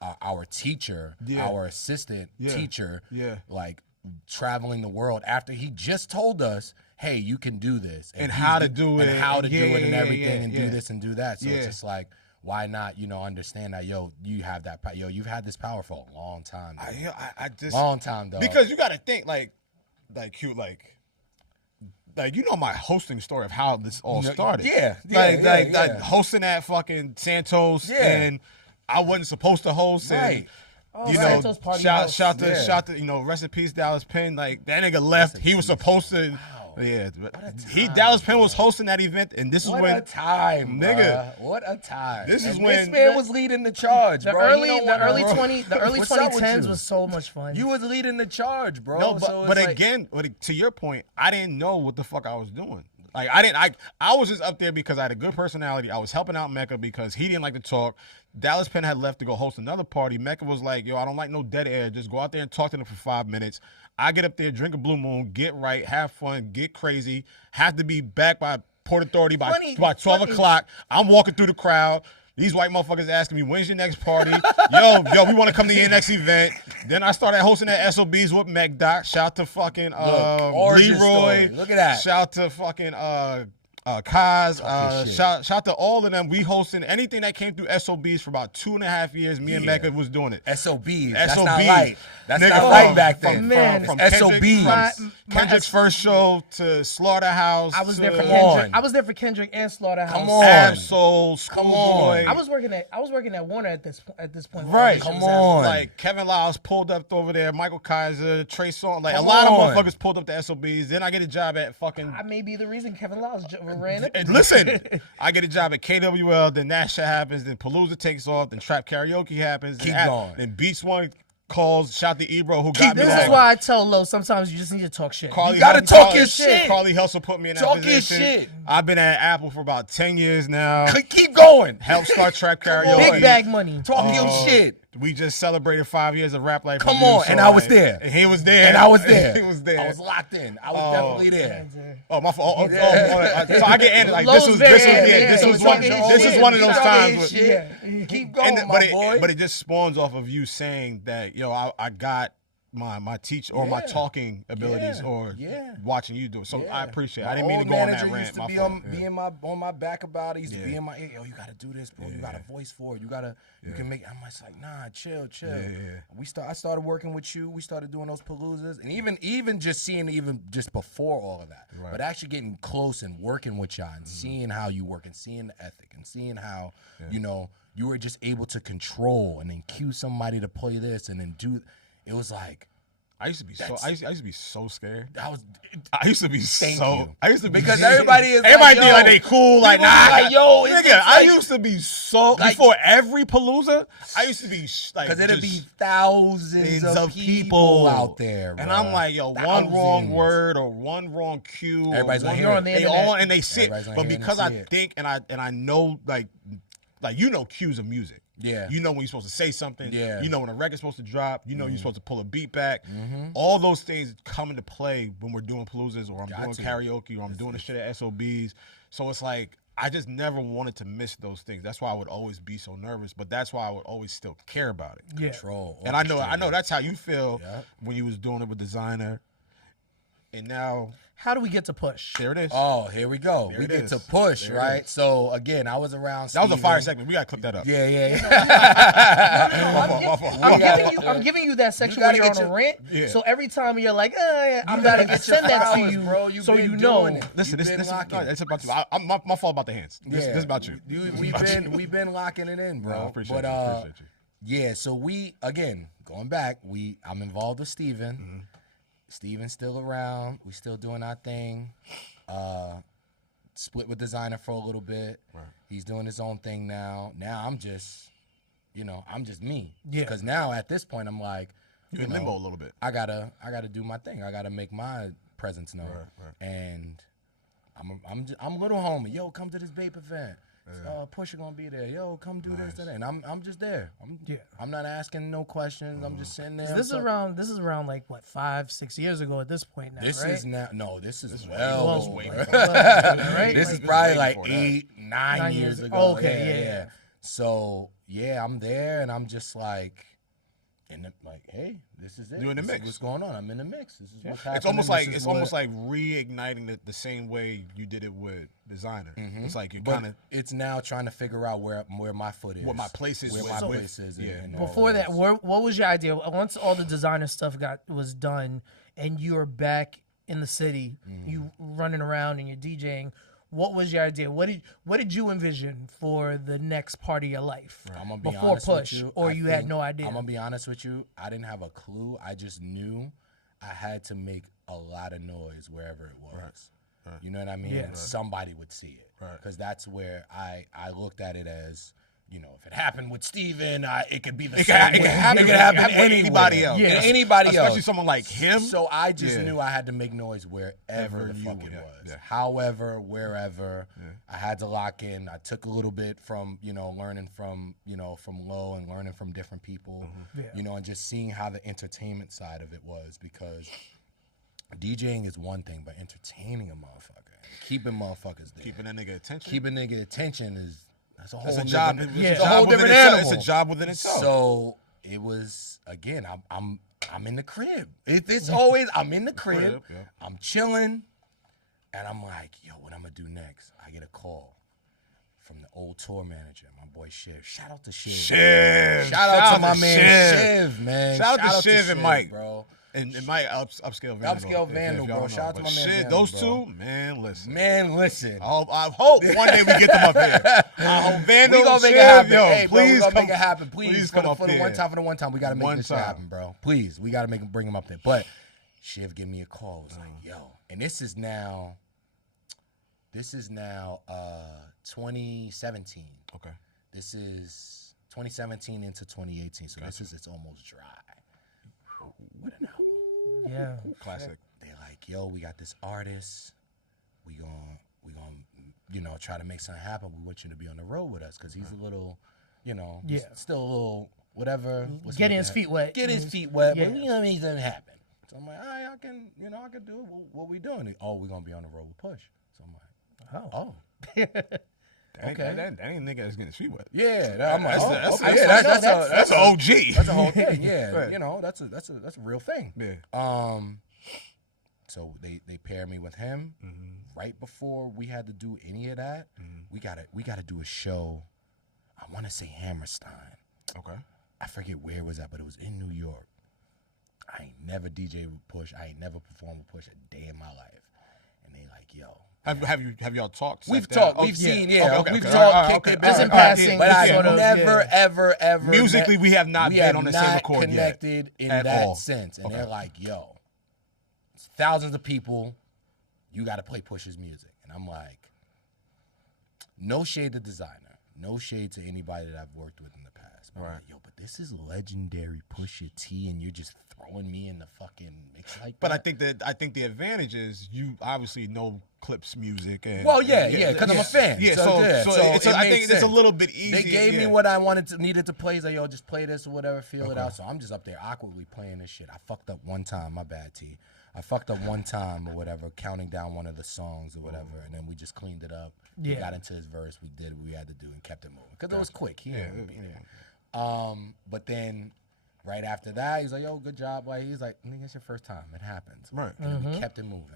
our teacher, our assistant teacher, like, traveling the world after he just told us, hey, you can do this. And how to do it. And how to do it and everything and do this and do that. So it's just like, why not, understand that, yo, you have that power. Yo, you've had this power for a long time. Long time, though. Because you got to think, like, my hosting story of how this all started. Like hosting at fucking Santos and I wasn't supposed to host. Right. Shout to rest in peace Dallas Penn. Like that nigga left. He was supposed to. Wow. Yeah, Dallas Penn was hosting that event, and this is when a time, nigga. What a time! This is when this man was leading the charge, bro. The early 2010s was so much fun. You was leading the charge, bro. No, but again, to your point, I didn't know what the fuck I was doing. Like I was just up there because I had a good personality. I was helping out Mecca because he didn't like to talk. Dallas Penn had left to go host another party. Mecca was like, yo, I don't like no dead air. Just go out there and talk to them for 5 minutes. I get up there, drink a Blue Moon, get right, have fun, get crazy, have to be back by Port Authority by 12 o'clock. I'm walking through the crowd. These white motherfuckers asking me, when's your next party? yo, we want to come to your next event. Then I started hosting at SOBs with McDoc. Shout to fucking Leroy. Look at that. Shout to fucking Kaz. Shout to all of them. We hosting anything that came through SOBs for about 2.5 years. Me and Mecca was doing it. SOBs. That's not right. That's not right back then. From SOBs. Kendrick's first show to Slaughterhouse. I was there for Kendrick. I was there for Kendrick and Slaughterhouse. Come on. Absol, Come on. I was working at Warner at this point. Right. Come on. Like Kevin Lyles pulled up over there, Michael Kaiser, Trey Songz, like a lot of motherfuckers pulled up to SOBs. Then I get a job at fucking. I may be the reason Kevin Lyles ran it. Listen, I get a job at KWL, then that shit happens, then Palooza takes off, then Trap Karaoke happens. Keep going. Then Beats One calls, shout to Ebro who got me. This is why I tell Lo sometimes you just need to talk shit. You gotta talk your shit. Carly Hustle put me in that position. Talk your shit. I've been at Apple for about 10 years now. Keep going. Help start Trap Karaoke. Big bag money. Talk your shit. We just celebrated 5 years of Rap Life. Come on, and I was there. And he was there. And I was there. He was there. I was locked in. I was definitely there. Oh, my fault. So I get ended. Like this is one of those times. Keep going, my boy. But it just spawns off of you saying that, yo, I got my teach or my talking abilities or watching you do it. So I appreciate it. I didn't mean to go on that rant. Used to be on my back about it. He used to be in my ear. Yo, you gotta do this, bro. You got a voice for it. You can make. I'm just like, nah, chill. I started working with you. We started doing those Paloozas, and even just seeing just before all of that, but actually getting close and working with y'all and seeing how you work and seeing the ethic and seeing how you were just able to control and then cue somebody to play this and then do. It was like I used to be so. I used to be so scared. I used to be because everybody think like they cool. Like nah, like yo, nigga. I used to be so before every Palooza. I used to be like because it'd be thousands of people out there, bro. And I'm like, yo, one wrong word or one wrong cue. Everybody's gonna hear it. They all and they sit, but because I think and I know like cues of music. Yeah. You know when you're supposed to say something. Yeah. You know when a record's supposed to drop. You know you're supposed to pull a beat back. All those things come into play when we're doing Paloozas or I'm doing karaoke or I'm doing the shit at SOBs. So it's like I just never wanted to miss those things. That's why I would always be so nervous, but that's why I would always still care about it. Yeah. Control. And I know that's how you feel when you was doing it with Designer. And now how do we get to Push? There it is. Oh, here we go. We get to Push, right? So again, I was around. That was a fire segment. We gotta clip that up. Yeah. I'm giving you that section where you're on a rant. Yeah. So every time you're like, I'm gonna send that to you, bro. So you know. Listen, this it's about you. My fault about the hands. This is about you. We've been locking it in, bro. I appreciate you. Yeah. So going back. I'm involved with Steven. Mm-hmm. Steven's still around. We still doing our thing. Split with Designer for a little bit. Right. He's doing his own thing now. Now I'm just me. Yeah. Because now at this point I'm like, you're in limbo a little bit. I gotta do my thing. I gotta make my presence known. Right. And I'm little homie. Yo, come to this Bape event. Pusha gonna be there. Yo, come do this and that. And I'm just there. I'm not asking no questions. I'm just sitting there. This is around like what 5-6 years ago at this point now. This right? is now this is way right? This is probably like 8-9 years ago. Okay, yeah. So I'm there and I'm just like. And like, hey, this is it. You're in the this mix. Is what's going on? I'm in the mix. This is what's happening. It's almost like reigniting the same way you did it with Designer. Mm-hmm. It's like you're kind of. It's now trying to figure out where my foot is. What my place is. Where my place is. Yeah. And before that, what was your idea? Once all the Designer stuff was done, and you were back in the city, you running around and you're DJing. What was your idea? What did you envision for the next part of your life before Push, or you had no idea? I'm gonna be honest with you. I didn't have a clue. I just knew I had to make a lot of noise wherever it was. Right. You know what I mean? Yeah. Somebody would see it because that's where I looked at it as. if it happened with Steven, it could be the It same. could way. happen It could happen with anybody anywhere. else. Yeah. Anybody else. Especially someone like him. So I just knew I had to make noise wherever Ever the you fuck would, it yeah, was. yeah. However, wherever, I had to lock in. I took a little bit from, learning from, from Low and learning from different people, and just seeing how the entertainment side of it was, because DJing is one thing, but entertaining a motherfucker, keeping motherfuckers there. Keeping that nigga attention. Keeping nigga attention that's a whole It's a job. It's a whole different itself. animal. It's a job within itself. So it was, again, I'm in the crib. It's always I'm in the crib. I'm chilling, and I'm like, yo, what I'm gonna do next? I get a call from the old tour manager, my boy Shiv. Shout out to Shiv. Shiv. Shout out to my man Shiv, man. Shout out to Shiv and Mike, bro. And Mike upscale Vandal. Upscale Vandal, bro. Shout out to my man Vandal, Those bro. two, man, listen. Man, listen. I hope one day we get them up here. I hope Vandal, We gonna make Shiv, it happen. yo, Hey, bro, we please gonna come, make it happen. Please come up for the here. one time, we gotta make One this shit time. happen, bro. Please, we gotta bring him up there. But Shiv give me a call. It was like, yo, and this is now 2017. Okay. This is 2017 into 2018. So it's almost dry. What an album. Yeah. Classic. They like, yo, we got this artist. We gonna try to make something happen. We want you to be on the road with us, because he's a little, still a little whatever. Getting his feet wet. Get his feet wet, Yeah. but we gonna make something happen. So I'm like, all right, I can do it. What we doing? Oh, we gonna be on the road with Push. So I'm like, oh. Okay. That ain't nigga that's getting his feet wet. Yeah, I'm like, That's an OG. That's a whole thing. Yeah, Right. that's a real thing. Yeah. So they pair me with him. Right before we had to do any of that, we gotta do a show. I want to say Hammerstein. Okay. I forget where it was at, but it was in New York. I ain't never DJ with Push. I ain't never performed with Push a day in my life. And they like, yo. Have y'all talked? We've like that? talked. Oh, We've seen. Okay, Yeah. okay, We've okay. talked. All right, Kicked okay. it Just back. in passing, But I sort of, never, ever. Musically, we have not been on the same accord yet. connected in At that all. sense. And Okay. they're like, yo, it's thousands of people. You got to play Push's music. And I'm like, no shade to designer. No shade to anybody that I've worked with in the past. But I'm Right. like, yo, but this is legendary Pusha T, and you're just throwing me in the fucking mix like But that. I think the advantage is you obviously know Clipse music. And, Well, yeah, because I'm a fan. Yeah, so I think makes it's a sense. little bit easier. They gave me what I needed to play. Like, yo, just play this or whatever, feel it out. So I'm just up there awkwardly playing this shit. I fucked up one time. My bad, T. I fucked up one time or whatever, counting down one of the songs or whatever, and then we just cleaned it up. Yeah. We got into his verse. We did what we had to do and kept it moving because it was quick. He Yeah, didn't beat it. But then right after that, he's like, yo, good job. Like, he's like, nigga, it's your first time. It happens. Right. And we kept it moving.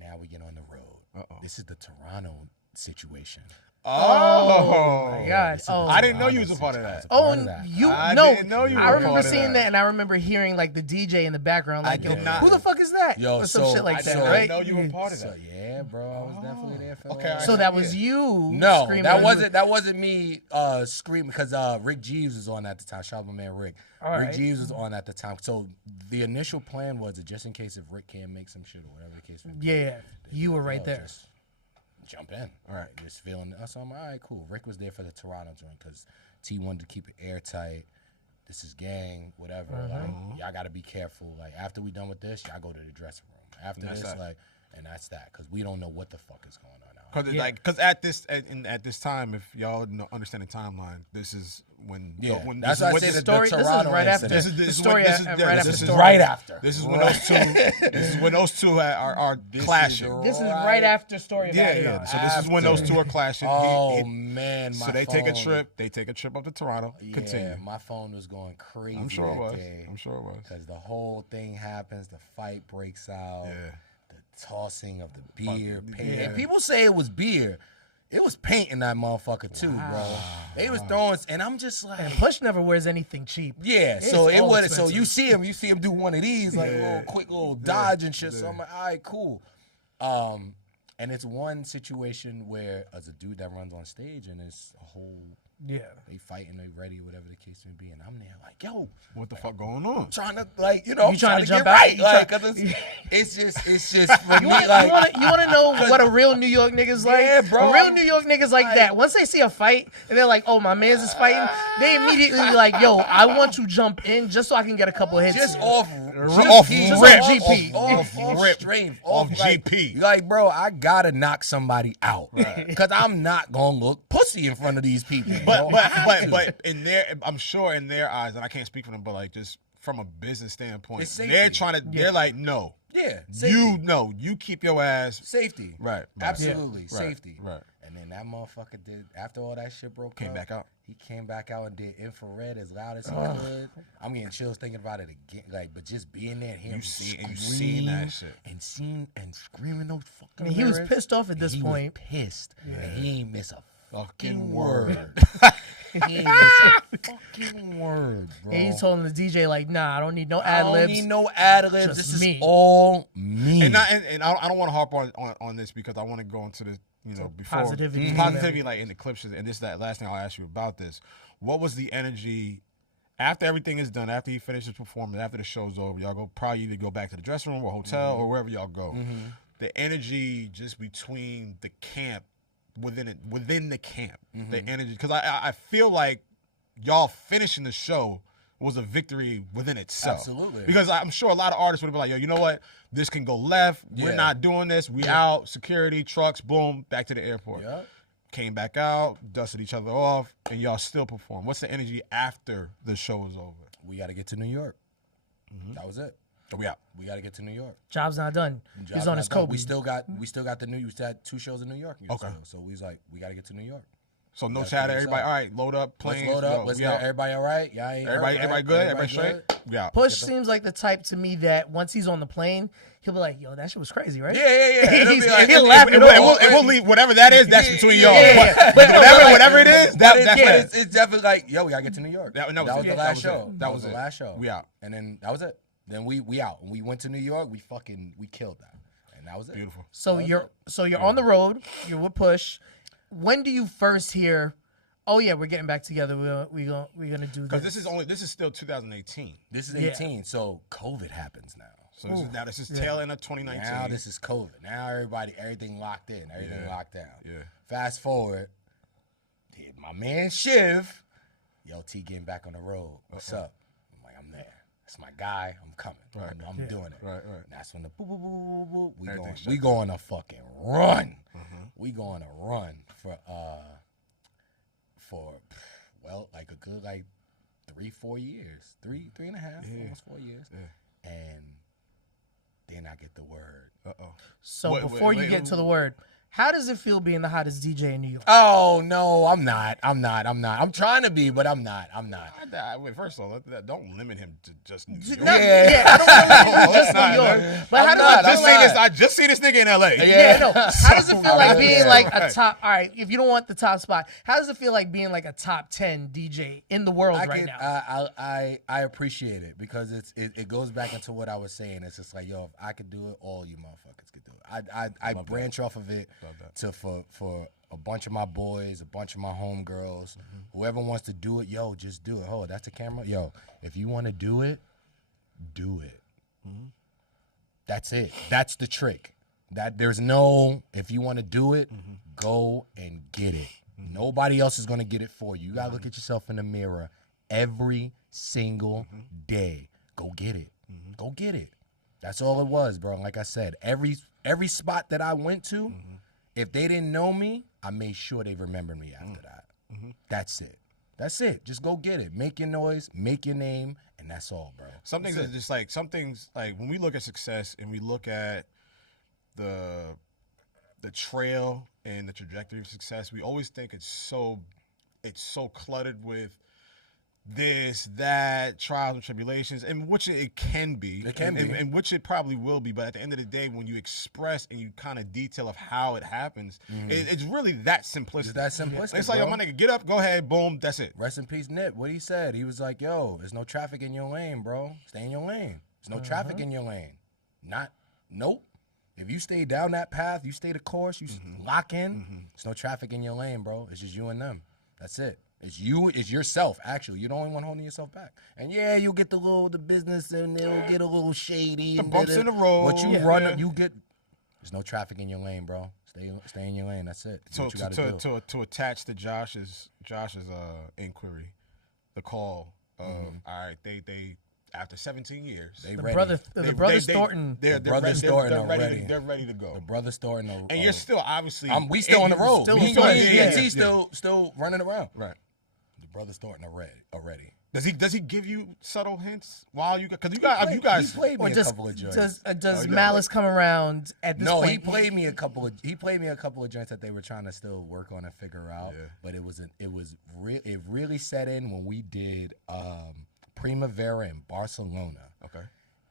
Now we get on the road. Uh-oh. This is the Toronto situation. Oh my God. Oh. I didn't know you was a part of that. Oh, I no! didn't know you were I a remember part of seeing that. that, and I remember hearing like the DJ in the background, like, I did yo, not- who the fuck is that? Yo, or some so shit like I that, didn't right? know you were part of So that. yeah, bro, I was definitely there for Okay, that. So that was you. No, screaming that wasn't me screaming because Rick Jeeves was on at the time. Shout out my man Rick. All Rick right. Jeeves was on at the time. So the initial plan was that just in case if Rick can't make some shit or whatever the case may be. Yeah, you were right yo, there. Just jump in. All right, just feeling. So I'm like, all right, cool. Rick was there for the Toronto joint because T wanted to keep it airtight. This is gang, whatever. Like, y'all got to be careful. Like, after we done with this, y'all go to the dressing room. After that's this, that. like, and that's that because we don't know what the fuck is going on now. Because at this time, if y'all understand the timeline, this is when that's why I say the story- this is Toronto right after- incident. the story right after this the is story. right after. This is when those two are clashing. This is right after story of Yeah. Adidon. So this is when those two are clashing. Oh man, my So they phone, take a trip. They take a trip up to Toronto. Yeah, Continue. my phone was going crazy. I'm sure it that was. day I'm sure it was. because the whole thing happens. The fight breaks out. Yeah. The tossing of the beer, paint. yeah. And people say it was beer. It was paint in that motherfucker too, bro. They was throwing, and I'm just like, And Push never wears anything cheap. yeah. It's So it all was. expensive. So you see him do one of these, like a little quick little dodge and shit. So I'm like, all right, cool. And it's one situation where as a dude that runs on stage, and it's a whole Yeah. They fighting, they ready, whatever the case may be, and I'm there like, yo, What the fuck going on? trying to like, you know, You trying to get jump out? right, You like, try- 'cause it's just for me, like, You want to know what a real New York nigga's like? Yeah, bro. A real New York nigga's like that. Once they see a fight and they're like, "Oh, my man's is fighting," they immediately like, "Yo, I want to jump in just so I can get a couple hits." just here. off rip. GP. off Rip. strength, Off like, GP. Like, bro, I gotta knock somebody out because I'm not gonna look pussy in front of these people. But bro. I have to. but in their, I'm sure in their eyes, and I can't speak for them, but like just from a business standpoint, It's safety. they're trying to. They're like, no, yeah, safety. you keep your ass. Safety, Right. Absolutely, Right. safety. Right. And then that motherfucker did, after all that shit broke Came up, back out. He came back out and did infrared as loud as he could. I'm getting chills thinking about it again. Like, but just being there and hearing him seen that shit. and screaming those fucking I mean, he was lyrics. pissed off at this He point. was pissed. And he ain't miss a fucking word. He ain't miss a fucking word, bro. And he told the DJ like, "Nah, I don't need no I ad don't libs. need no ad libs. Just This is me." all me. And I don't want to harp on this because I want to go into the before Positivity. positivity like in the clips, and this that last thing I'll ask you about this. What was the energy after everything is done, after he finishes performing, after the show's over? Y'all go probably either go back to the dressing room or hotel or wherever y'all go. The energy just between the camp within the camp, the energy, because I feel like y'all finishing the show was a victory within itself. Absolutely. Because I'm sure a lot of artists would have been like, yo, you know what? This can go left. Yeah. We're not doing this. We out. Security, trucks, boom, back to the airport. Yeah. Came back out, dusted each other off, and y'all still perform. What's the energy after the show is over? We got to get to New York. That was it. So we out. We got to get to New York. Job's not done. Job's He's on his not done. Kobe. We still got we had 2 shows in New York. Okay. So we was like, we got to get to New York. So no That's chatter. what's Everybody, up. all right, load up, planes. Let's load up. Yo, Let's we go. out. Everybody all right? Y'all ain't Everybody, hurt, everybody right? good? Everybody good? straight? We out. Push seems like the type to me that once he's on the plane, he'll be like, "Yo, that shit was crazy, right?" Yeah. It'll be like, he'll laugh. It will leave whatever that is. That's between y'all. Yeah. But whatever it is, it's definitely like, yo, we gotta get to New York. That was the it. last show. That was the it. last show. We out. And then that was it. Then we out. When we went to New York, we killed that. And that was it. Beautiful. So you're on the road. You're with Push. When do you first hear, "Oh yeah, we're getting back together. We're gonna do this"? Because this is still 2018. This is 18, so COVID happens now. So this is tail end of 2019. Now this is COVID. Now everything locked in. Everything locked down. Yeah. Fast forward, my man Shiv, yo, T getting back on the road. What's up? I'm like, I'm there. That's my guy. I'm coming. Right. I'm doing it. Right. And that's when the boop, boop, boop, boop, boop. Everything We shuts going to fucking run. We going to run for well, like a good 3-4 years. Three and a half, almost 4 years. Yeah. And then I get the word. So Wait, before you get to the word, how does it feel being the hottest DJ in New York? Oh no, I'm not. I'm trying to be, but I'm not. Wait, first of all, don't limit him to just New York. I don't want to limit you just New York. But how does it feel I just see this nigga in LA. How does it feel like being like a Right. top? All right, if you don't want the top spot, how does it feel like being like a top 10 DJ in the world now? I appreciate it because it goes back into what I was saying. It's just like, yo, if I could do it, all you motherfuckers could do it. I branch off of it for a bunch of my boys, a bunch of my homegirls, whoever wants to do it, yo, just do it. Hold, that's a camera. Yo, if you want to do it, do it. That's it. That's the trick. That there's no, if you want to do it, go and get it. Nobody else is going to get it for you. You got to look at yourself in the mirror every single day. Go get it. Go get it. That's all it was, bro. Like I said, every spot that I went to, if they didn't know me, I made sure they remembered me after that. That's it. That's it. Just go get it. Make your noise, make your name, and that's all, bro. Some things are just like when we look at success and we look at the trail and the trajectory of success, we always think it's so cluttered with this, that, trials and tribulations, and which it can be. It can be. And which it probably will be. But at the end of the day, when you express and you kind of detail of how it happens, it's really that simplistic. It's that simplistic, It's like, bro. yo, my nigga, get up, go ahead, boom, that's it. Rest in peace, Nip. What he said, he was like, yo, there's no traffic in your lane, bro. Stay in your lane. There's no traffic in your lane. Nope. If you stay down that path, you stay the course, you lock in, there's no traffic in your lane, bro. It's just you and them. That's it. It's you. It's yourself. Actually, you're the only one holding yourself back. And yeah, you'll get the business, and it'll get a little shady. The and bumps in the road. But you run. You get. There's no traffic in your lane, bro. Stay in your lane. That's it. That's what you gotta do. To attach to Josh's inquiry, the call of all right, they after 17 years, the brothers Thornton. They're ready to go. The brothers Thornton. And you're still obviously. We still on the road. Still Me and T still running around. Right. The brothers Thornton already. Does he give you subtle hints while you because you guys he played me a couple of joints. Does Malice come around at this point? No, he played me a couple of joints that they were trying to still work on and figure out. Yeah. But it really set in when we did Primavera in Barcelona. Okay.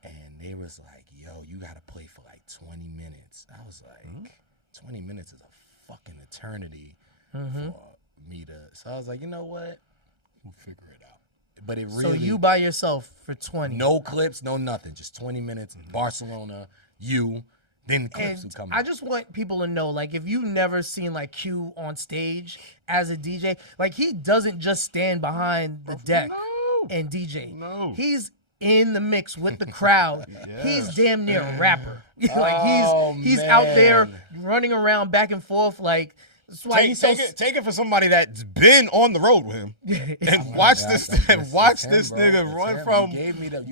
And they was like, yo, you gotta play for like 20 minutes. I was like, 20 minutes is a fucking eternity for me to. So I was like, you know what? We'll figure it out. But it really. So you by yourself for 20. No clips, no nothing. Just 20 minutes in Barcelona. Then Clipse would come. I just want people to know, like, if you've never seen like Q on stage as a DJ, like he doesn't just stand behind the deck and DJ. No. He's in the mix with the crowd. He's damn near a rapper. Like he's out there running around back and forth like. That's why take it for somebody that's been on the road with him and watch this nigga run from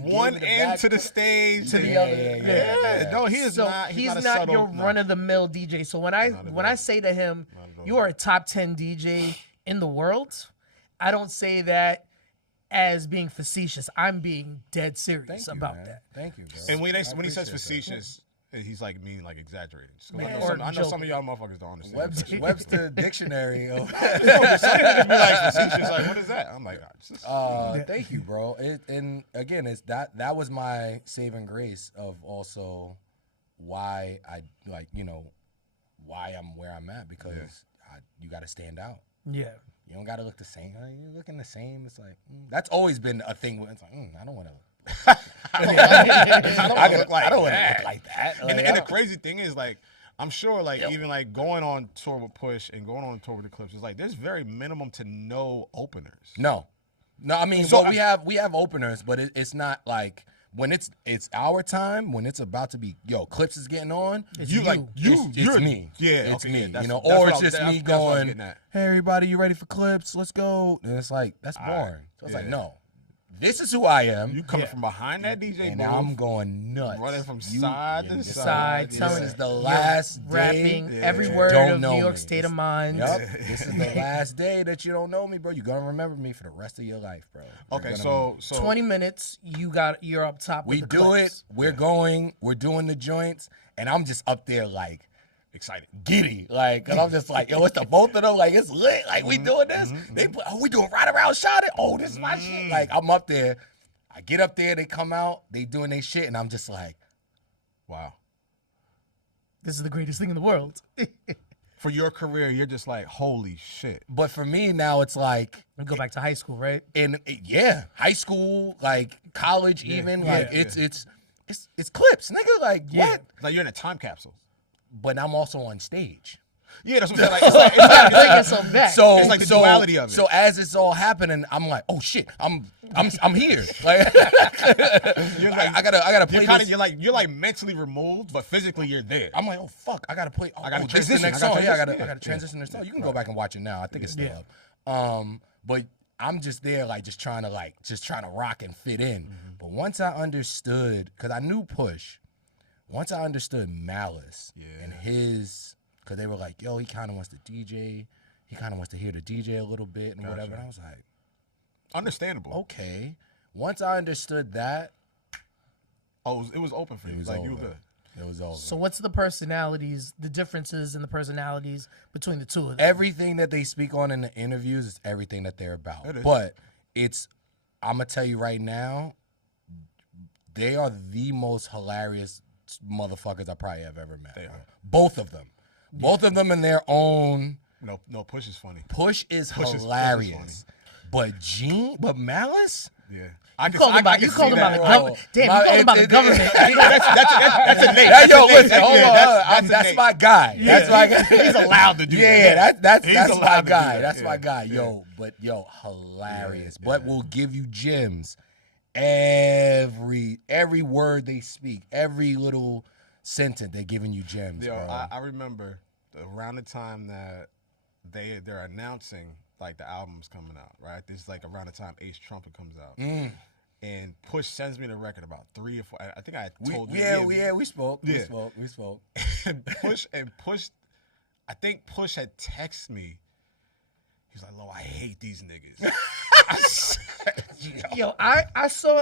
one end to the stage to the other. No, he is not. He's not your run of the mill DJ. So when I say to him, you are a top 10 DJ in the world, I don't say that as being facetious. I'm being dead serious about that. Thank you, bro. And when he says facetious. He's like meaning like exaggerating. I know some of y'all motherfuckers don't understand. Webster dictionary. Some niggas be like facetious. Like, what is that? I'm like, thank you, bro. And again, it's that was my saving grace of also why I why I'm where I'm at because you got to stand out. Yeah. You don't got to look the same. You're looking the same. It's like that's always been a thing. It's like I don't want to. I don't want to look like that. And the crazy thing is, like, I'm sure, like, even like going on tour with Push and going on tour with the Clipse is like there's very minimum to no openers. No. I mean, we have openers, but it's not like when it's our time when it's about to be Clipse is getting on. It's me. Yeah, it's me. Yeah, or it's just me going, hey everybody, you ready for Clipse? Let's go. And it's like that's boring. So it's like no. This is who I am. You coming from behind that DJ and booth. I'm going nuts. Running from side to side. This is the last day. Rapping every word of New York State of Mind. Yep. This is the last day that you don't know me, bro. You're going to remember me for the rest of your life, bro. Okay, so 20 minutes, you're up top with the Clipse. We're doing the joints, and I'm just up there like, excited, giddy, like, cause I'm just like, yo, it's the both of them, like, it's lit, like, we doing this. They play, we doing right around shot it. Oh, this is my shit. Like, I'm up there, I get up there, they come out, they doing their shit, and I'm just like, wow, this is the greatest thing in the world. For your career, you're just like, holy shit. But for me now, it's like, we go back to high school, right? And high school, like college, even like it's Clipse, nigga, like what? Like you're in a time capsule. But I'm also on stage. Yeah, that's what I'm saying. Like, bring yourself back. So it's like the duality of it. So as it's all happening, I'm like, oh shit, I'm here. Like, you're like I gotta play. You're like mentally removed, but physically you're there. I'm like, oh fuck, I gotta play. I gotta transition the next song. I gotta transition the song. You can go back and watch it now. I think it's still up. But I'm just there, like, just trying to rock and fit in. But once I understood, because I knew Push. Once I understood Malice and his, because they were like, yo, he kind of wants to DJ. He kind of wants to hear the DJ a little bit and whatever. And I was like, understandable. Okay. Once I understood that. Oh, it was open for you. Like, you were good. It was over. So what's the differences in the personalities between the two of them? Everything that they speak on in the interviews is everything that they're about. But I'm going to tell you right now, they are the most hilarious motherfuckers I probably have ever met. They are. Both of them. Both of them in their own. No, Push is funny. Push is hilarious. Push is funny. But Malice? Yeah. I called him by the government. Damn, you called him by the government. That's a name. Hey, yo, listen, hold on. That's my guy. Yeah. That's my guy. He's allowed to do that. Yeah, that's my allowed to do guy. that. That's my Yeah. guy. Yo, but hilarious. But we'll give you gems. Every word they speak, every little sentence, they're giving you gems, Yo, bro. I remember around the time that they're announcing like the album's coming out, right? This is like around the time Ace Trumpet comes out. And Push sends me the record about 3 or 4. I think I told you. We spoke. Yeah. We spoke. and Push, I think Push had texted me. He's like, "Lo, I hate these niggas." I said, Yo, I saw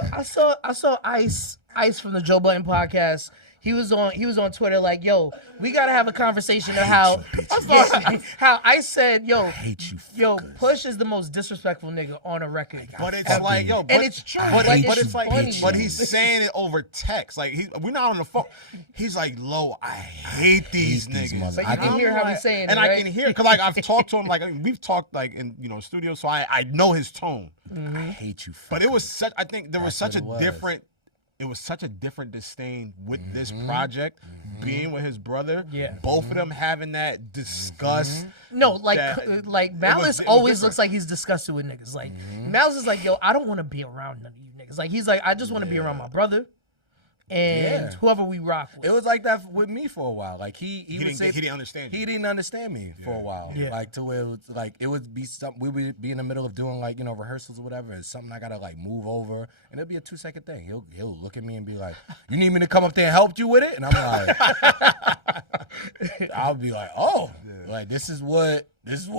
Ice from the Joe Budden podcast. He was on Twitter like, yo, we gotta have a conversation of how Ice said, yo, I hate you. Yo, Push is the most disrespectful nigga on a record. But it's like, yo, and it's true. But it's like, funny. but he's saying it over text. Like we're not on the phone. He's like, "Lo, I hate these niggas." But you can hear how he's saying it, and right? I can hear because like I've talked to him. Like we've talked like in studio, so I know his tone. I hate you. But it was such. I think there was such a what it was. different. It was such a different disdain with this project, being with his brother. Yeah. Both of them having that disgust. No, like Malice it was always different. looks like he's disgusted with niggas. Like Malice is like, yo, I don't want to be around none of you niggas. Like he's like, I just want to be around my brother and whoever we rock with. It was like that with me for a while. Like he didn't understand you. He didn't understand me for a while. Yeah. Like to where it was like it would be something we would be in the middle of doing like rehearsals or whatever. It's something I gotta like move over, and it'll be a 2-second thing. He'll look at me and be like, "You need me to come up there and help you with it?" And I'm like, I'll be like, "Oh, like this is what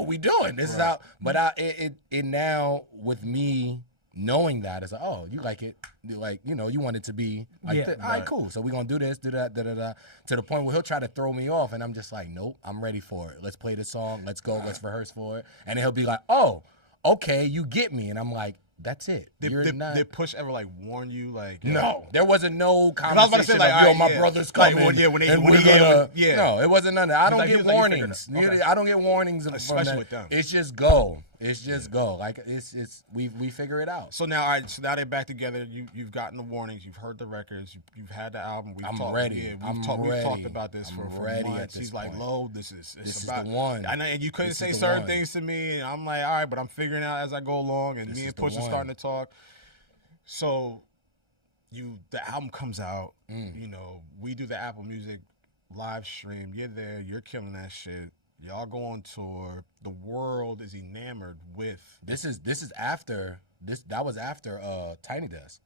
we doing. This is how." But it now with me knowing that, it's like, oh, you like it, like you want it to be like, all right, cool. So we're gonna do this, do that, to the point where he'll try to throw me off, and I'm just like, nope, I'm ready for it. Let's play this song. Let's go. Let's rehearse for it. And then he'll be like, oh, okay, you get me, and I'm like, that's it. Did Push ever like warn you like? No, there wasn't no I was about to say, conversation like, like, yo, all right, my brother's coming. Like, when we're gonna, yeah. No, it wasn't none of that. I don't like- get he was like, you warnings. figured it out. Okay. I don't get warnings, Especially from that. with them. It's just go. It's just go. Like it's we figure it out. So now, all right. So now they're back together. You've gotten the warnings. You've heard the records. You've had the album. We've I'm talked, ready. Yeah, I'm we've ready. talked about this I'm for ready months. at this He's like, point. "Lo, this is the one. And you couldn't This say is the certain one. things to me, and I'm like, all right, but I'm figuring out as I go along. And This me is and the Push are one. starting to talk. So the album comes out. We do the Apple Music live stream. You're there. You're killing that shit. Y'all go on tour. The world is enamored with. This is after this. That was after Tiny Desk.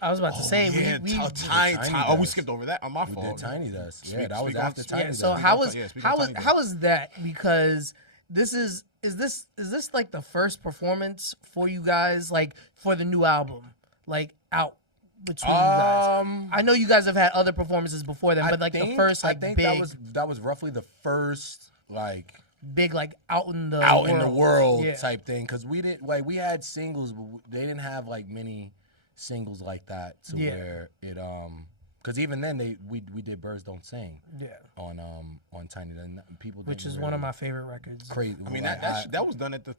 I was about to say, yeah, we Tiny. Tiny Oh, we Desk. skipped over that on my We fault. did Tiny Desk. Speak- Yeah, that was speak on- after Tiny yeah, Desk. so Speak how on- was yeah, speak how on was Tiny Desk. how was that? Because this is this like the first performance for you guys, like for the new album, like out between you guys? I know you guys have had other performances before then, but like the first like I think big that was roughly the first like big like out in the world Yeah. type thing, because we didn't like we had singles, but they didn't have like many singles like that to where it because even then we did Birds Don't Sing on Tiny Desk. People which didn't is really one of my favorite records. crazy. I mean, like, that was done at the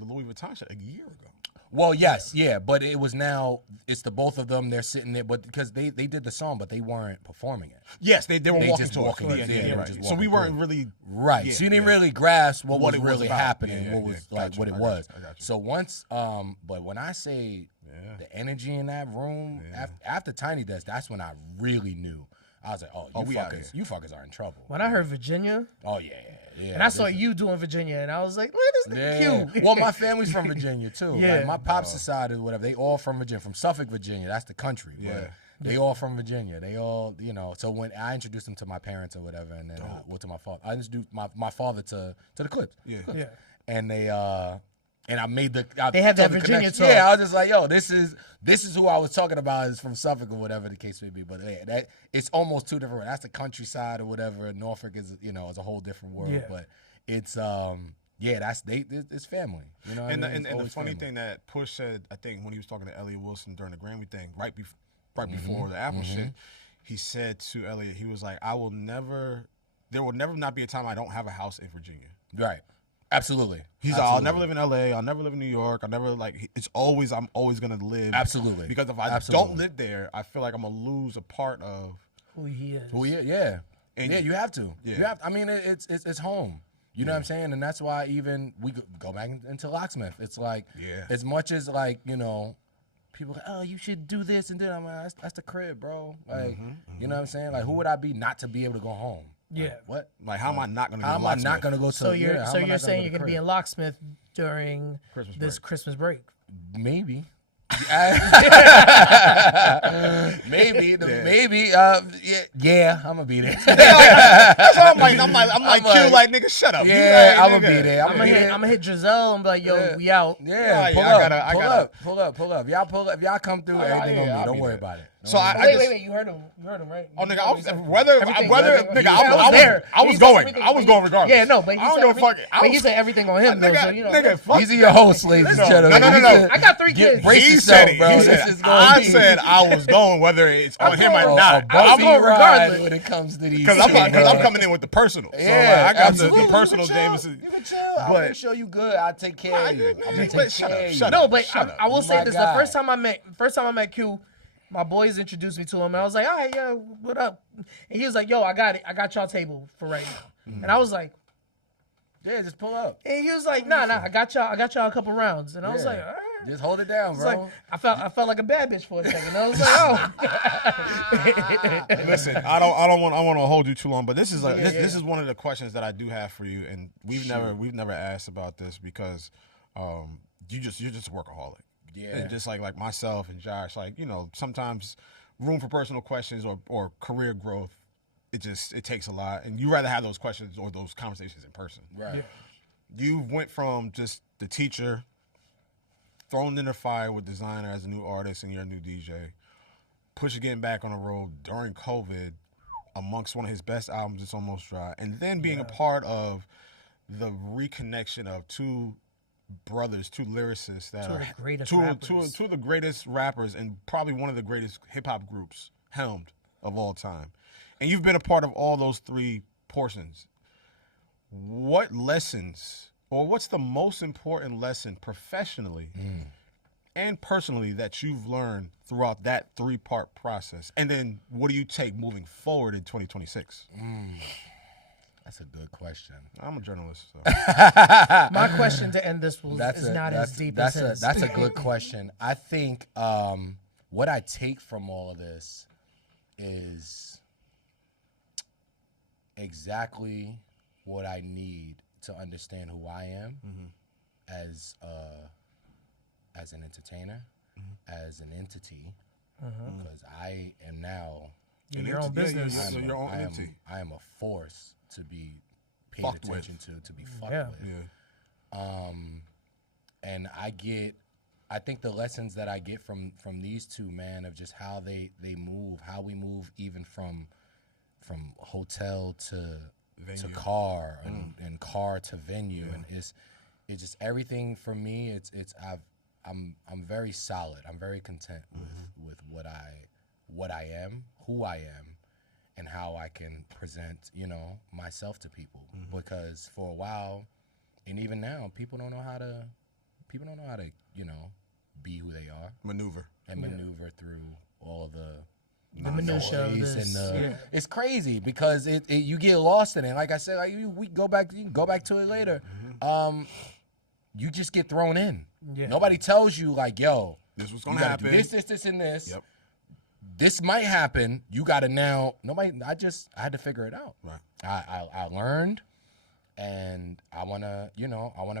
Louis Vuitton show a year ago. well, yes, yeah, but it was now it's the both of them. They're sitting there, but because they did the song, but they weren't performing it. Yes, they were They walking just towards walking, it. they were right. just So we walking weren't through. really Right. Yeah, so you didn't yeah. really grasp what What was it was really about. happening, Yeah, what yeah, was yeah. like Got what you. it I got was. you. I got you. So once but when I say the energy in that room after Tiny Desk, that's when I really knew. I was like, oh, we out here. you fuckers are in trouble. When I heard Virginia, Oh yeah. and I saw you doing Virginia, and I was like, look at this nigga cute. Well, my family's from Virginia too. Yeah. Like my pops society or whatever, they all from Virginia, from Suffolk, Virginia. That's the country. Yeah. But they all from Virginia. They all, so when I introduced them to my parents or whatever, and then to my father, I introduced my father to the Clipse. Yeah. Yeah. And they and I made the They have that told the Virginia connection. talk. Yeah, I was just like, yo, this is who I was talking about is from Suffolk or whatever the case may be. But yeah, that it's almost two different. That's the countryside or whatever. Norfolk is is a whole different world. Yeah. But it's it's family. You know, what And I mean? the It's always funny family. thing that Push said, I think when he was talking to Elliot Wilson during the Grammy thing, right before the Apple shit, he said to Elliot, he was like, there will never not be a time I don't have a house in Virginia. Right. Absolutely. He's like, I'll never live in LA. I'll never live in New York. I'm always gonna live. Absolutely. Because if I don't live there, I feel like I'm gonna lose a part of who he is. Yeah. And you have to. Yeah. You have. I mean, it's home. You know what I'm saying? And that's why even we go back into Locksmith. It's like, as much as like, you know, people go, oh, you should do this and then I'm like, that's the crib, bro. Like, you know what I'm saying? Like, who would I be not to be able to go home? Yeah. Like, what? Like, how am I not gonna go? How am I not gonna go to? So you're saying you're gonna be in Locksmith during Christmas Christmas break? Maybe. maybe, I'm gonna be there. That's all I'm like, Q, like, nigga, shut up. Yeah, I'm gonna be there. I'm gonna hit Giselle and be like, yo, we out. Yeah, pull up. If y'all come through, everything on me. Don't worry about it. So wait, you heard him, right? Oh, nigga, I was was going regardless. Yeah, no, but I don't give a fuck. He said everything on him, though. So you know, nigga, fuck. These are your hosts, ladies and gentlemen. No. I got 3 kids. He said it, bro. I said I was going whether it's on him or not. I'm going regardless when it comes to these. Because I'm coming in with the personal. Yeah, I got the personal, Jameson. You can chill. I'll make sure you good. I'll take care of you. Shut up. No, but I will say this: the first time I met Q, my boys introduced me to him, and I was like, all right, yeah, what up? And he was like, yo, I got it. I got y'all table for right now. And I was like, yeah, just pull up. And he was like, nah, I got y'all a couple rounds. And I was like, all right. Just hold it down, bro. Like, I felt like a bad bitch for a second. I was like, oh. Listen, I want to hold you too long, but this is this is one of the questions that I do have for you, and we've never asked about this because you're just a workaholic. Yeah. And just like myself and Josh, like, you know, sometimes room for personal questions or career growth, it takes a lot, and you rather have those questions or those conversations in person. Right. Yeah. You went from just the teacher, thrown in the fire with designer as a new artist and you're a new DJ. Pusha getting back on the road during COVID amongst one of his best albums, It's Almost Dry, and then being a part of the reconnection of two brothers, two lyricists that are two of the greatest rappers and probably one of the greatest hip-hop groups helmed of all time. And you've been a part of all those 3 portions. What lessons, or what's the most important lesson professionally and personally that you've learned throughout that 3-part process? And then what do you take moving forward in 2026? That's a good question. I'm a journalist. So. My question to end this is not as deep as his. That's a good question. I think what I take from all of this is exactly what I need to understand who I am as an entertainer, as an entity, because I am now your own business. Your own entity. I am a force to be paid fucked attention to be fucked with. Yeah. And I think the lessons that I get from these two, man, of just how they move, how we move even from hotel to venue. To car and car to venue, and it's just everything for me. I'm very solid. I'm very content with what I am, who I am, and how I can present, you know, myself to people. Because for a while, and even now, people don't know how to, you know, be who they are, maneuver through all of the minutia of this. It's crazy because you get lost in it. Like I said, like you can go back to it later. You just get thrown in. Yeah. Nobody tells you like, yo, this was gonna happen. This, and this. Yep. This might happen. You gotta now. I had to figure it out. Right. I learned, and I wanna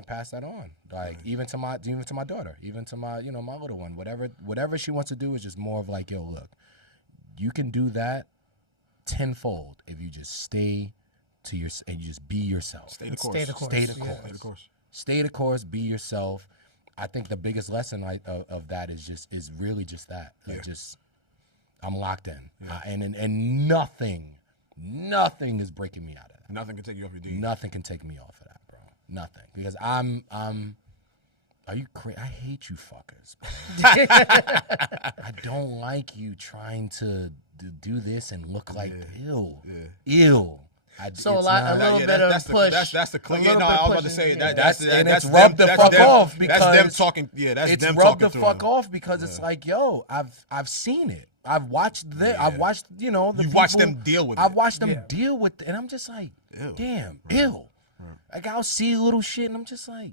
pass that on. Like even to my daughter, even to my my little one. Whatever she wants to do is just more of like, yo, look. You can do that tenfold if you just stay to your and you just be yourself. Stay the course. Stay the course. Be yourself. I think the biggest lesson of that is really just that. Like just I'm locked in, and nothing is breaking me out of that. Nothing can take you off your D. Nothing can take me off of that, bro. Nothing, because I'm. Are you crazy? I hate you fuckers. I don't like you trying to do this and look like ew. So a little bit of push. That's the clean. Yeah, no, I was about to say That's that's rubbed the fuck off because that's them talking. Yeah, that's it's them rubbed talking the fuck off because it's like, yo, I've seen it. I've watched I've watched You've watched them deal with it. I've watched them deal with it, and I'm just like, damn, ill. Like I'll see little shit, and I'm just like,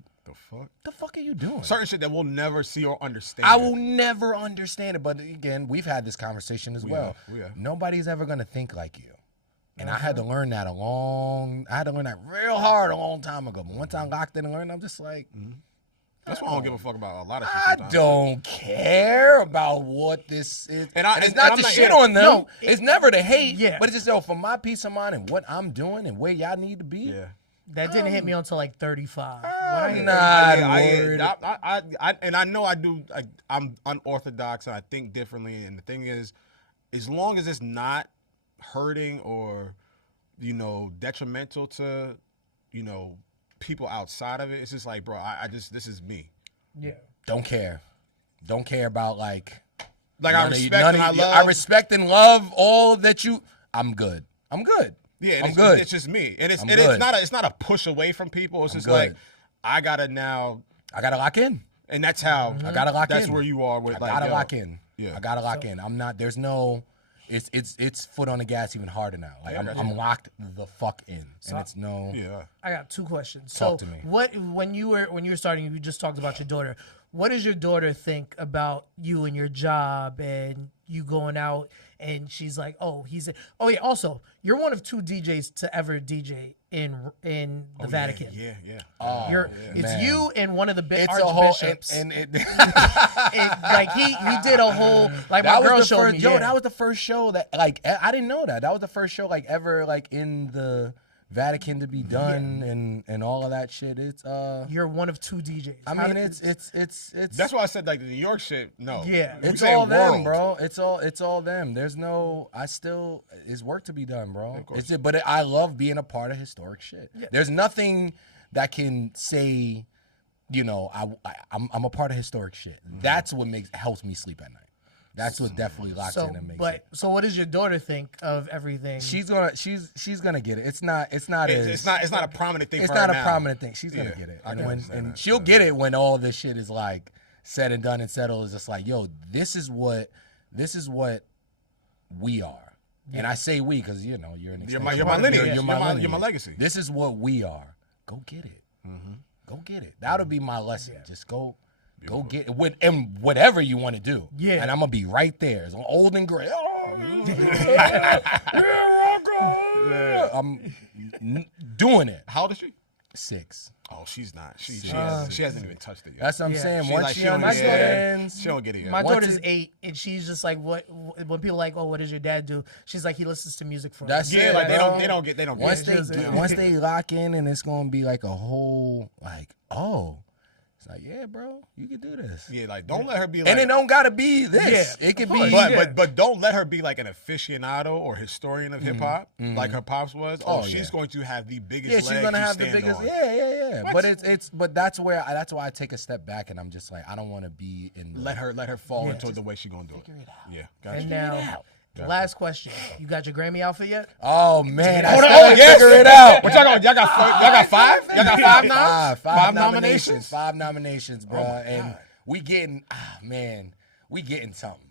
the fuck are you doing? Certain shit that we'll never see or understand. I will never understand it. But again, we've had this conversation as well. Nobody's ever gonna think like you. And I had to learn that real hard a long time ago. But once I locked in and learned, I'm just like, that's why I don't give a fuck about a lot of shit. I don't care about what this is. And it's not I'm to not- shit yeah. on them. No, it's never to hate. Yeah. But it's just for my peace of mind and what I'm doing and where y'all need to be. Yeah. That didn't hit me until like 35. I'm not worried. And I know I do. I'm unorthodox and I think differently. And the thing is, as long as it's not hurting or, detrimental to, people outside of it, it's just like, bro, this is me. Yeah. Don't care about like I respect and I love. I respect and love all that you. I'm good. Yeah, I'm good. It's just me, and it's good. not a push away from people. It's just good. like I gotta lock in, and that's how I gotta lock in. That's where you are with. I gotta lock in. Yeah, I gotta lock in. I'm not. There's no. It's foot on the gas even harder now. Like I'm locked the fuck in, and it's no. Yeah. I got two questions. Talk to me. When you were starting, you just talked about your daughter. What does your daughter think about you and your job and you going out? And she's like, also, you're one of 2 DJs to ever DJ in the Vatican. Yeah. It's you and one of the It's archbishops. a whole Like he did a whole like that my girl was the showed first, me. Yo, that was the first show that like I didn't know that. That was the first show like ever like in the Vatican to be done and all of that shit. It's You're one of 2 DJs. I mean it's That's why I said like the New York shit. No. Yeah. it's all them, bro. It's all them. There's no. It's work to be done, bro. But I love being a part of historic shit. Yeah. There's nothing that can say, I'm a part of historic shit. That's what helps me sleep at night. That's what definitely locks in and makes it. So what does your daughter think of everything? She's gonna get it. It's not a prominent thing. It's for her not a now. prominent thing. She's gonna get it. And she'll get it when all this shit is like said and done and settled. It's just like, yo, this is what we are. Yeah. And I say we because you're an extension. You're my lineage. You're my legacy. This is what we are. Go get it. Go get it. That'll be my lesson. Just go get it and whatever you want to do. Yeah. And I'm gonna be right there. It's old and gray. I'm doing it. How old is she? 6. Oh, she's not. She hasn't even touched it yet. That's what I'm saying. Once like, she understands, she don't get it yet. My daughter's 8, and she's just like, what? When people are like, oh, what does your dad do? She's like, he listens to music for That's us. it, like bro. they don't get once they lock in, and it's gonna be like a whole like, oh. It's like, yeah, bro, you can do this. Yeah, like don't let her be like, and it don't gotta be this. It could be, but don't let her be like an aficionado or historian of hip hop like her pops was. She's going to have the biggest. Yeah, she's gonna have the biggest. On. Yeah. What? But that's why I take a step back and I'm just like, I don't want to be in. Let her fall into the way she's gonna do it. Yeah, gotcha. And now, last question: you got your Grammy outfit yet? Oh man, I still figure it out. What y'all got? Y'all got 5? Y'all got 5 now? 5 nominations. 5 nominations, bro. And we getting something.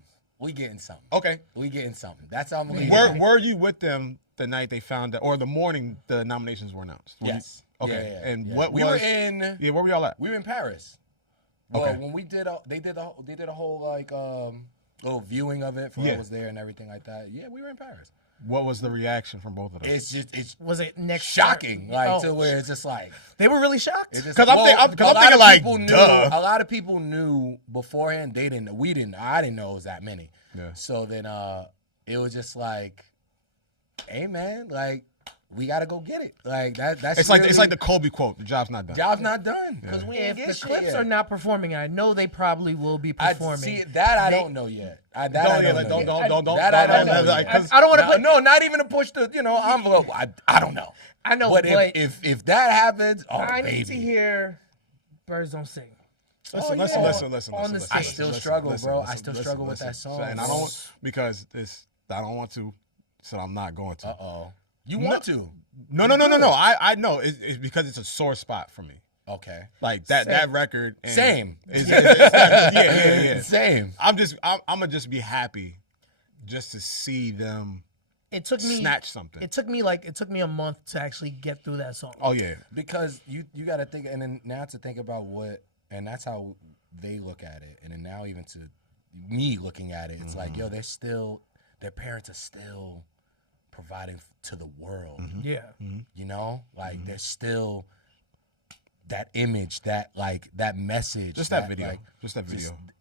Okay. We getting something. That's all I'm gonna Were you with them the night they found out, or the morning the nominations were announced? Yes. Okay. Yeah. And what we was? were in? Yeah, where were y'all at? We were in Paris. Well, when we did, they did a whole like little viewing of it for I was there and everything like that. Yeah, we were in Paris. What was the reaction from both of them? It's was it next shocking, to where it's just like they were really shocked. Because I'm thinking like, duh. A lot of people knew beforehand. They didn't. We didn't. I didn't know it was that many. Yeah. So then it was just like, hey man, like we gotta go get it. Like that's it's like the Kobe quote. The job's not done. Job's not done because we ain't If get the shit Clipse yet. are not performing, I know they probably will be performing. See that I don't know yet. I don't know. I don't want to put not even to push the envelope. I don't know. I know, but if that happens, I need to hear Birds Don't Sing. Listen. I still struggle, bro. I still struggle with that song. And I don't want to, so I'm not going to. You want to? No. I know it's because it's a sore spot for me. Okay. Like that record. Same. Yeah. Same. I'm gonna just be happy just to see them. It took me snatch something. It took me a month to actually get through that song. Oh yeah, because you got to think, and then now to think about and that's how they look at it, and then now even to me looking at it, it's like, yo, their parents are still providing to the world. Yeah, you know, like there's still that image, that message, just that video, just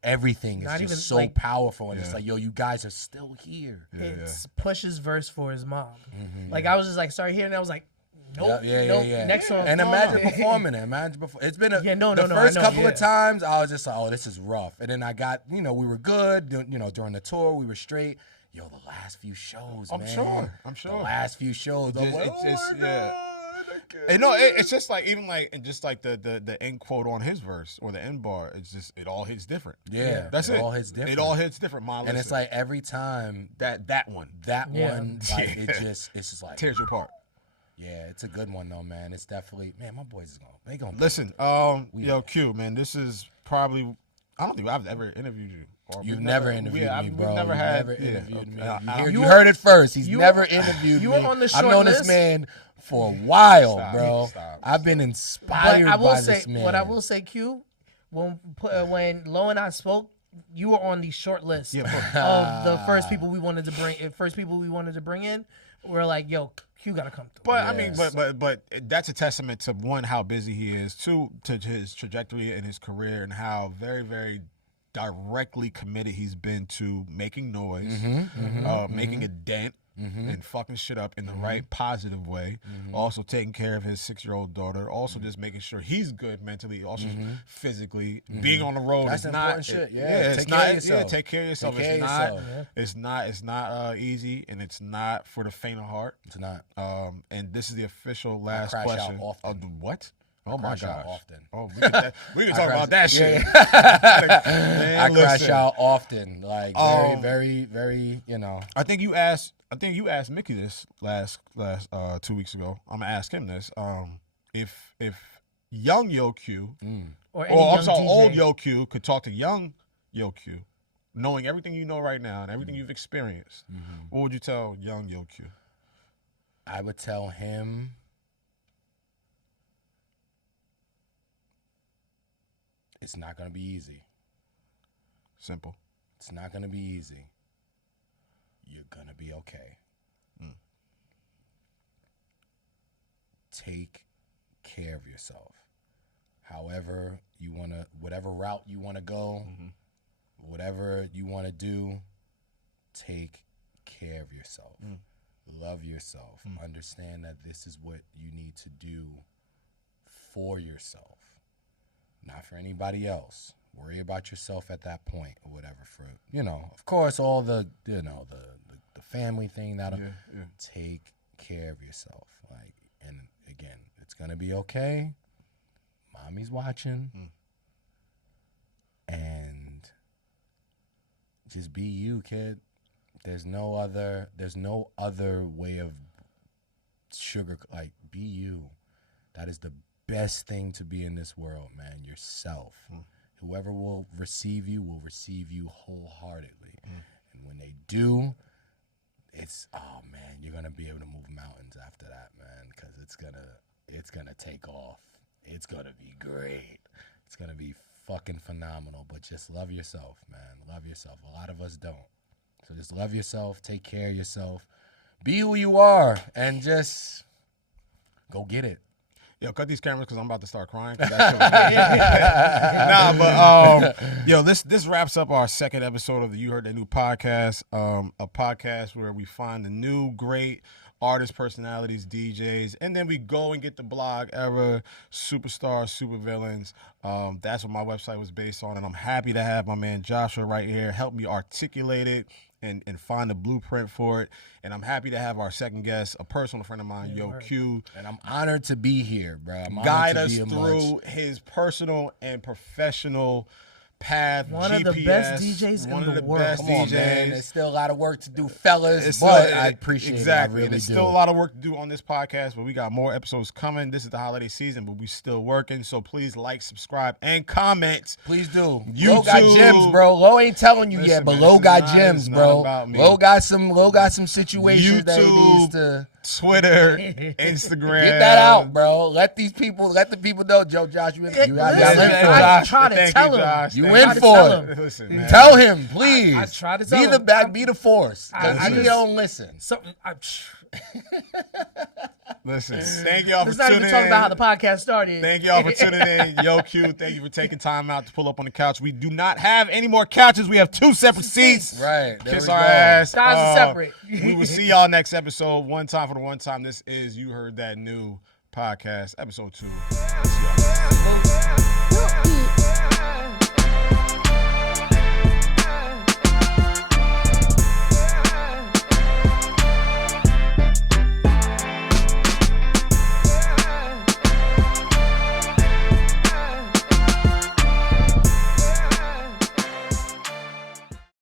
everything is Not just even, so like, powerful, and it's like, yo, you guys are still here. It's Push's verse for his mom. Like I was just like, started hearing, and I was like, nope, Yeah. Next song, and imagine performing it. It's been the first couple of times I was just like, oh, this is rough, and then I got, we were good, during the tour we were straight. Yo, the last few shows, I'm sure. The last few shows, it's just like even like just like the end quote on his verse or the end bar. It's just it all hits different. Yeah, that's it. All hits different. It all hits different. And it's like every time that one, like it's just like tears you apart. Yeah, it's a good one though, man. It's definitely, man. My boys is gonna listen. Yo, Q, man, this is probably, I don't think I've ever interviewed you. You've never interviewed me, bro. We've never had. Interviewed me. You heard it first. He's never interviewed me. You were on the short I've known list. This man for a while, Stop. I've been inspired by this man. What I will say, Q, when Lo and I spoke, you were on the short list of the first people we wanted to bring in. We're like, yo, Q gotta come through. But I mean, but that's a testament to one, how busy he is, two, to his trajectory in his career, and how very, very directly committed he's been to making noise, making a dent, and fucking shit up in the right positive way. Also taking care of his 6-year-old daughter. Also just making sure he's good mentally. Also physically. Being on the road That's is not important shit. it's take not. care of yourself. Yeah, take care of yourself. Take care of yourself. It's not easy, and it's not for the faint of heart. It's not. And this is the official last crash question. out often. What? Oh my gosh. Often. Oh, we can talk about that shit. Man, I crash listen. out often, like very, very. I think you asked Mickey this last 2 weeks ago. I'm gonna ask him this. If young Yoo Q, or I'm sorry, DJ. old Yoo Q could talk to young Yoo Q, knowing everything you know right now and everything you've experienced, what would you tell young Yoo Q? I would tell him, it's not gonna be easy. Simple. It's not gonna be easy. You're gonna be okay. Take care of yourself. However you wanna, whatever route you wanna go, whatever you wanna do, take care of yourself. Love yourself. Understand that this is what you need to do for yourself, not for anybody else. Worry about yourself at that point or whatever. For of course, all the the family thing that'll take care of yourself. Like, and again, it's gonna be okay. Mommy's watching, and just be you, kid. There's no other way of like, be you. That is the best thing to be in this world, man. Yourself. Whoever will receive you wholeheartedly. And when they do, it's, oh man, you're gonna be able to move mountains after that, man, because it's gonna take off. It's gonna be great. It's gonna be fucking phenomenal. But just love yourself, man. Love yourself. A lot of us don't. So just love yourself, take care of yourself, be who you are, and just go get it. Yo, cut these cameras because I'm about to start crying. Yo, this wraps up our second episode of the You Heard That New podcast, a podcast where we find the new great artists, personalities, DJs, and then we go and get the blog era, superstars, supervillains. That's what my website was based on, and I'm happy to have my man Joshua right here help me articulate it and find a blueprint for it. And I'm happy to have our second guest, a personal friend of mine, Yoo Q. And I'm honored to be here, bro. Guide us through his personal and professional path. One GPS, of the best DJs one in of the the world. best Come on, man. DJs. There's still a lot of work to do, fellas. It's But still- I appreciate exactly. it. I really There's do. still a lot of work to do on this podcast, but we got more episodes coming. This is the holiday season, but we still working. So please like, subscribe, and comment. Please do. YouTube. Low got gems, bro. Low ain't telling you Listen, yet, but man, Low it's got not- gems, it's not bro. about me. Low got some situations that he YouTube. needs to Twitter, Instagram. get that out, bro. Let the people know, Joe Josh. You in Listen, for I it. try to Thank tell you, him. Josh. You Thank in you. for tell it. him. Listen, man. Tell him, please. I try to tell be the him. back, be the force. I Because he just- don't listen. Listen, thank y'all for Let's not tuning even in. talk about how the podcast started. Thank y'all for tuning in. Yoo Q, thank you for taking time out to pull up on the couch. We do not have any more couches. We have 2 separate seats. Right. There Kiss we our go. ass. Guys are separate. We will see y'all next episode. One time for the one time. This is You Heard That New podcast, episode 2. See y'all. UHTN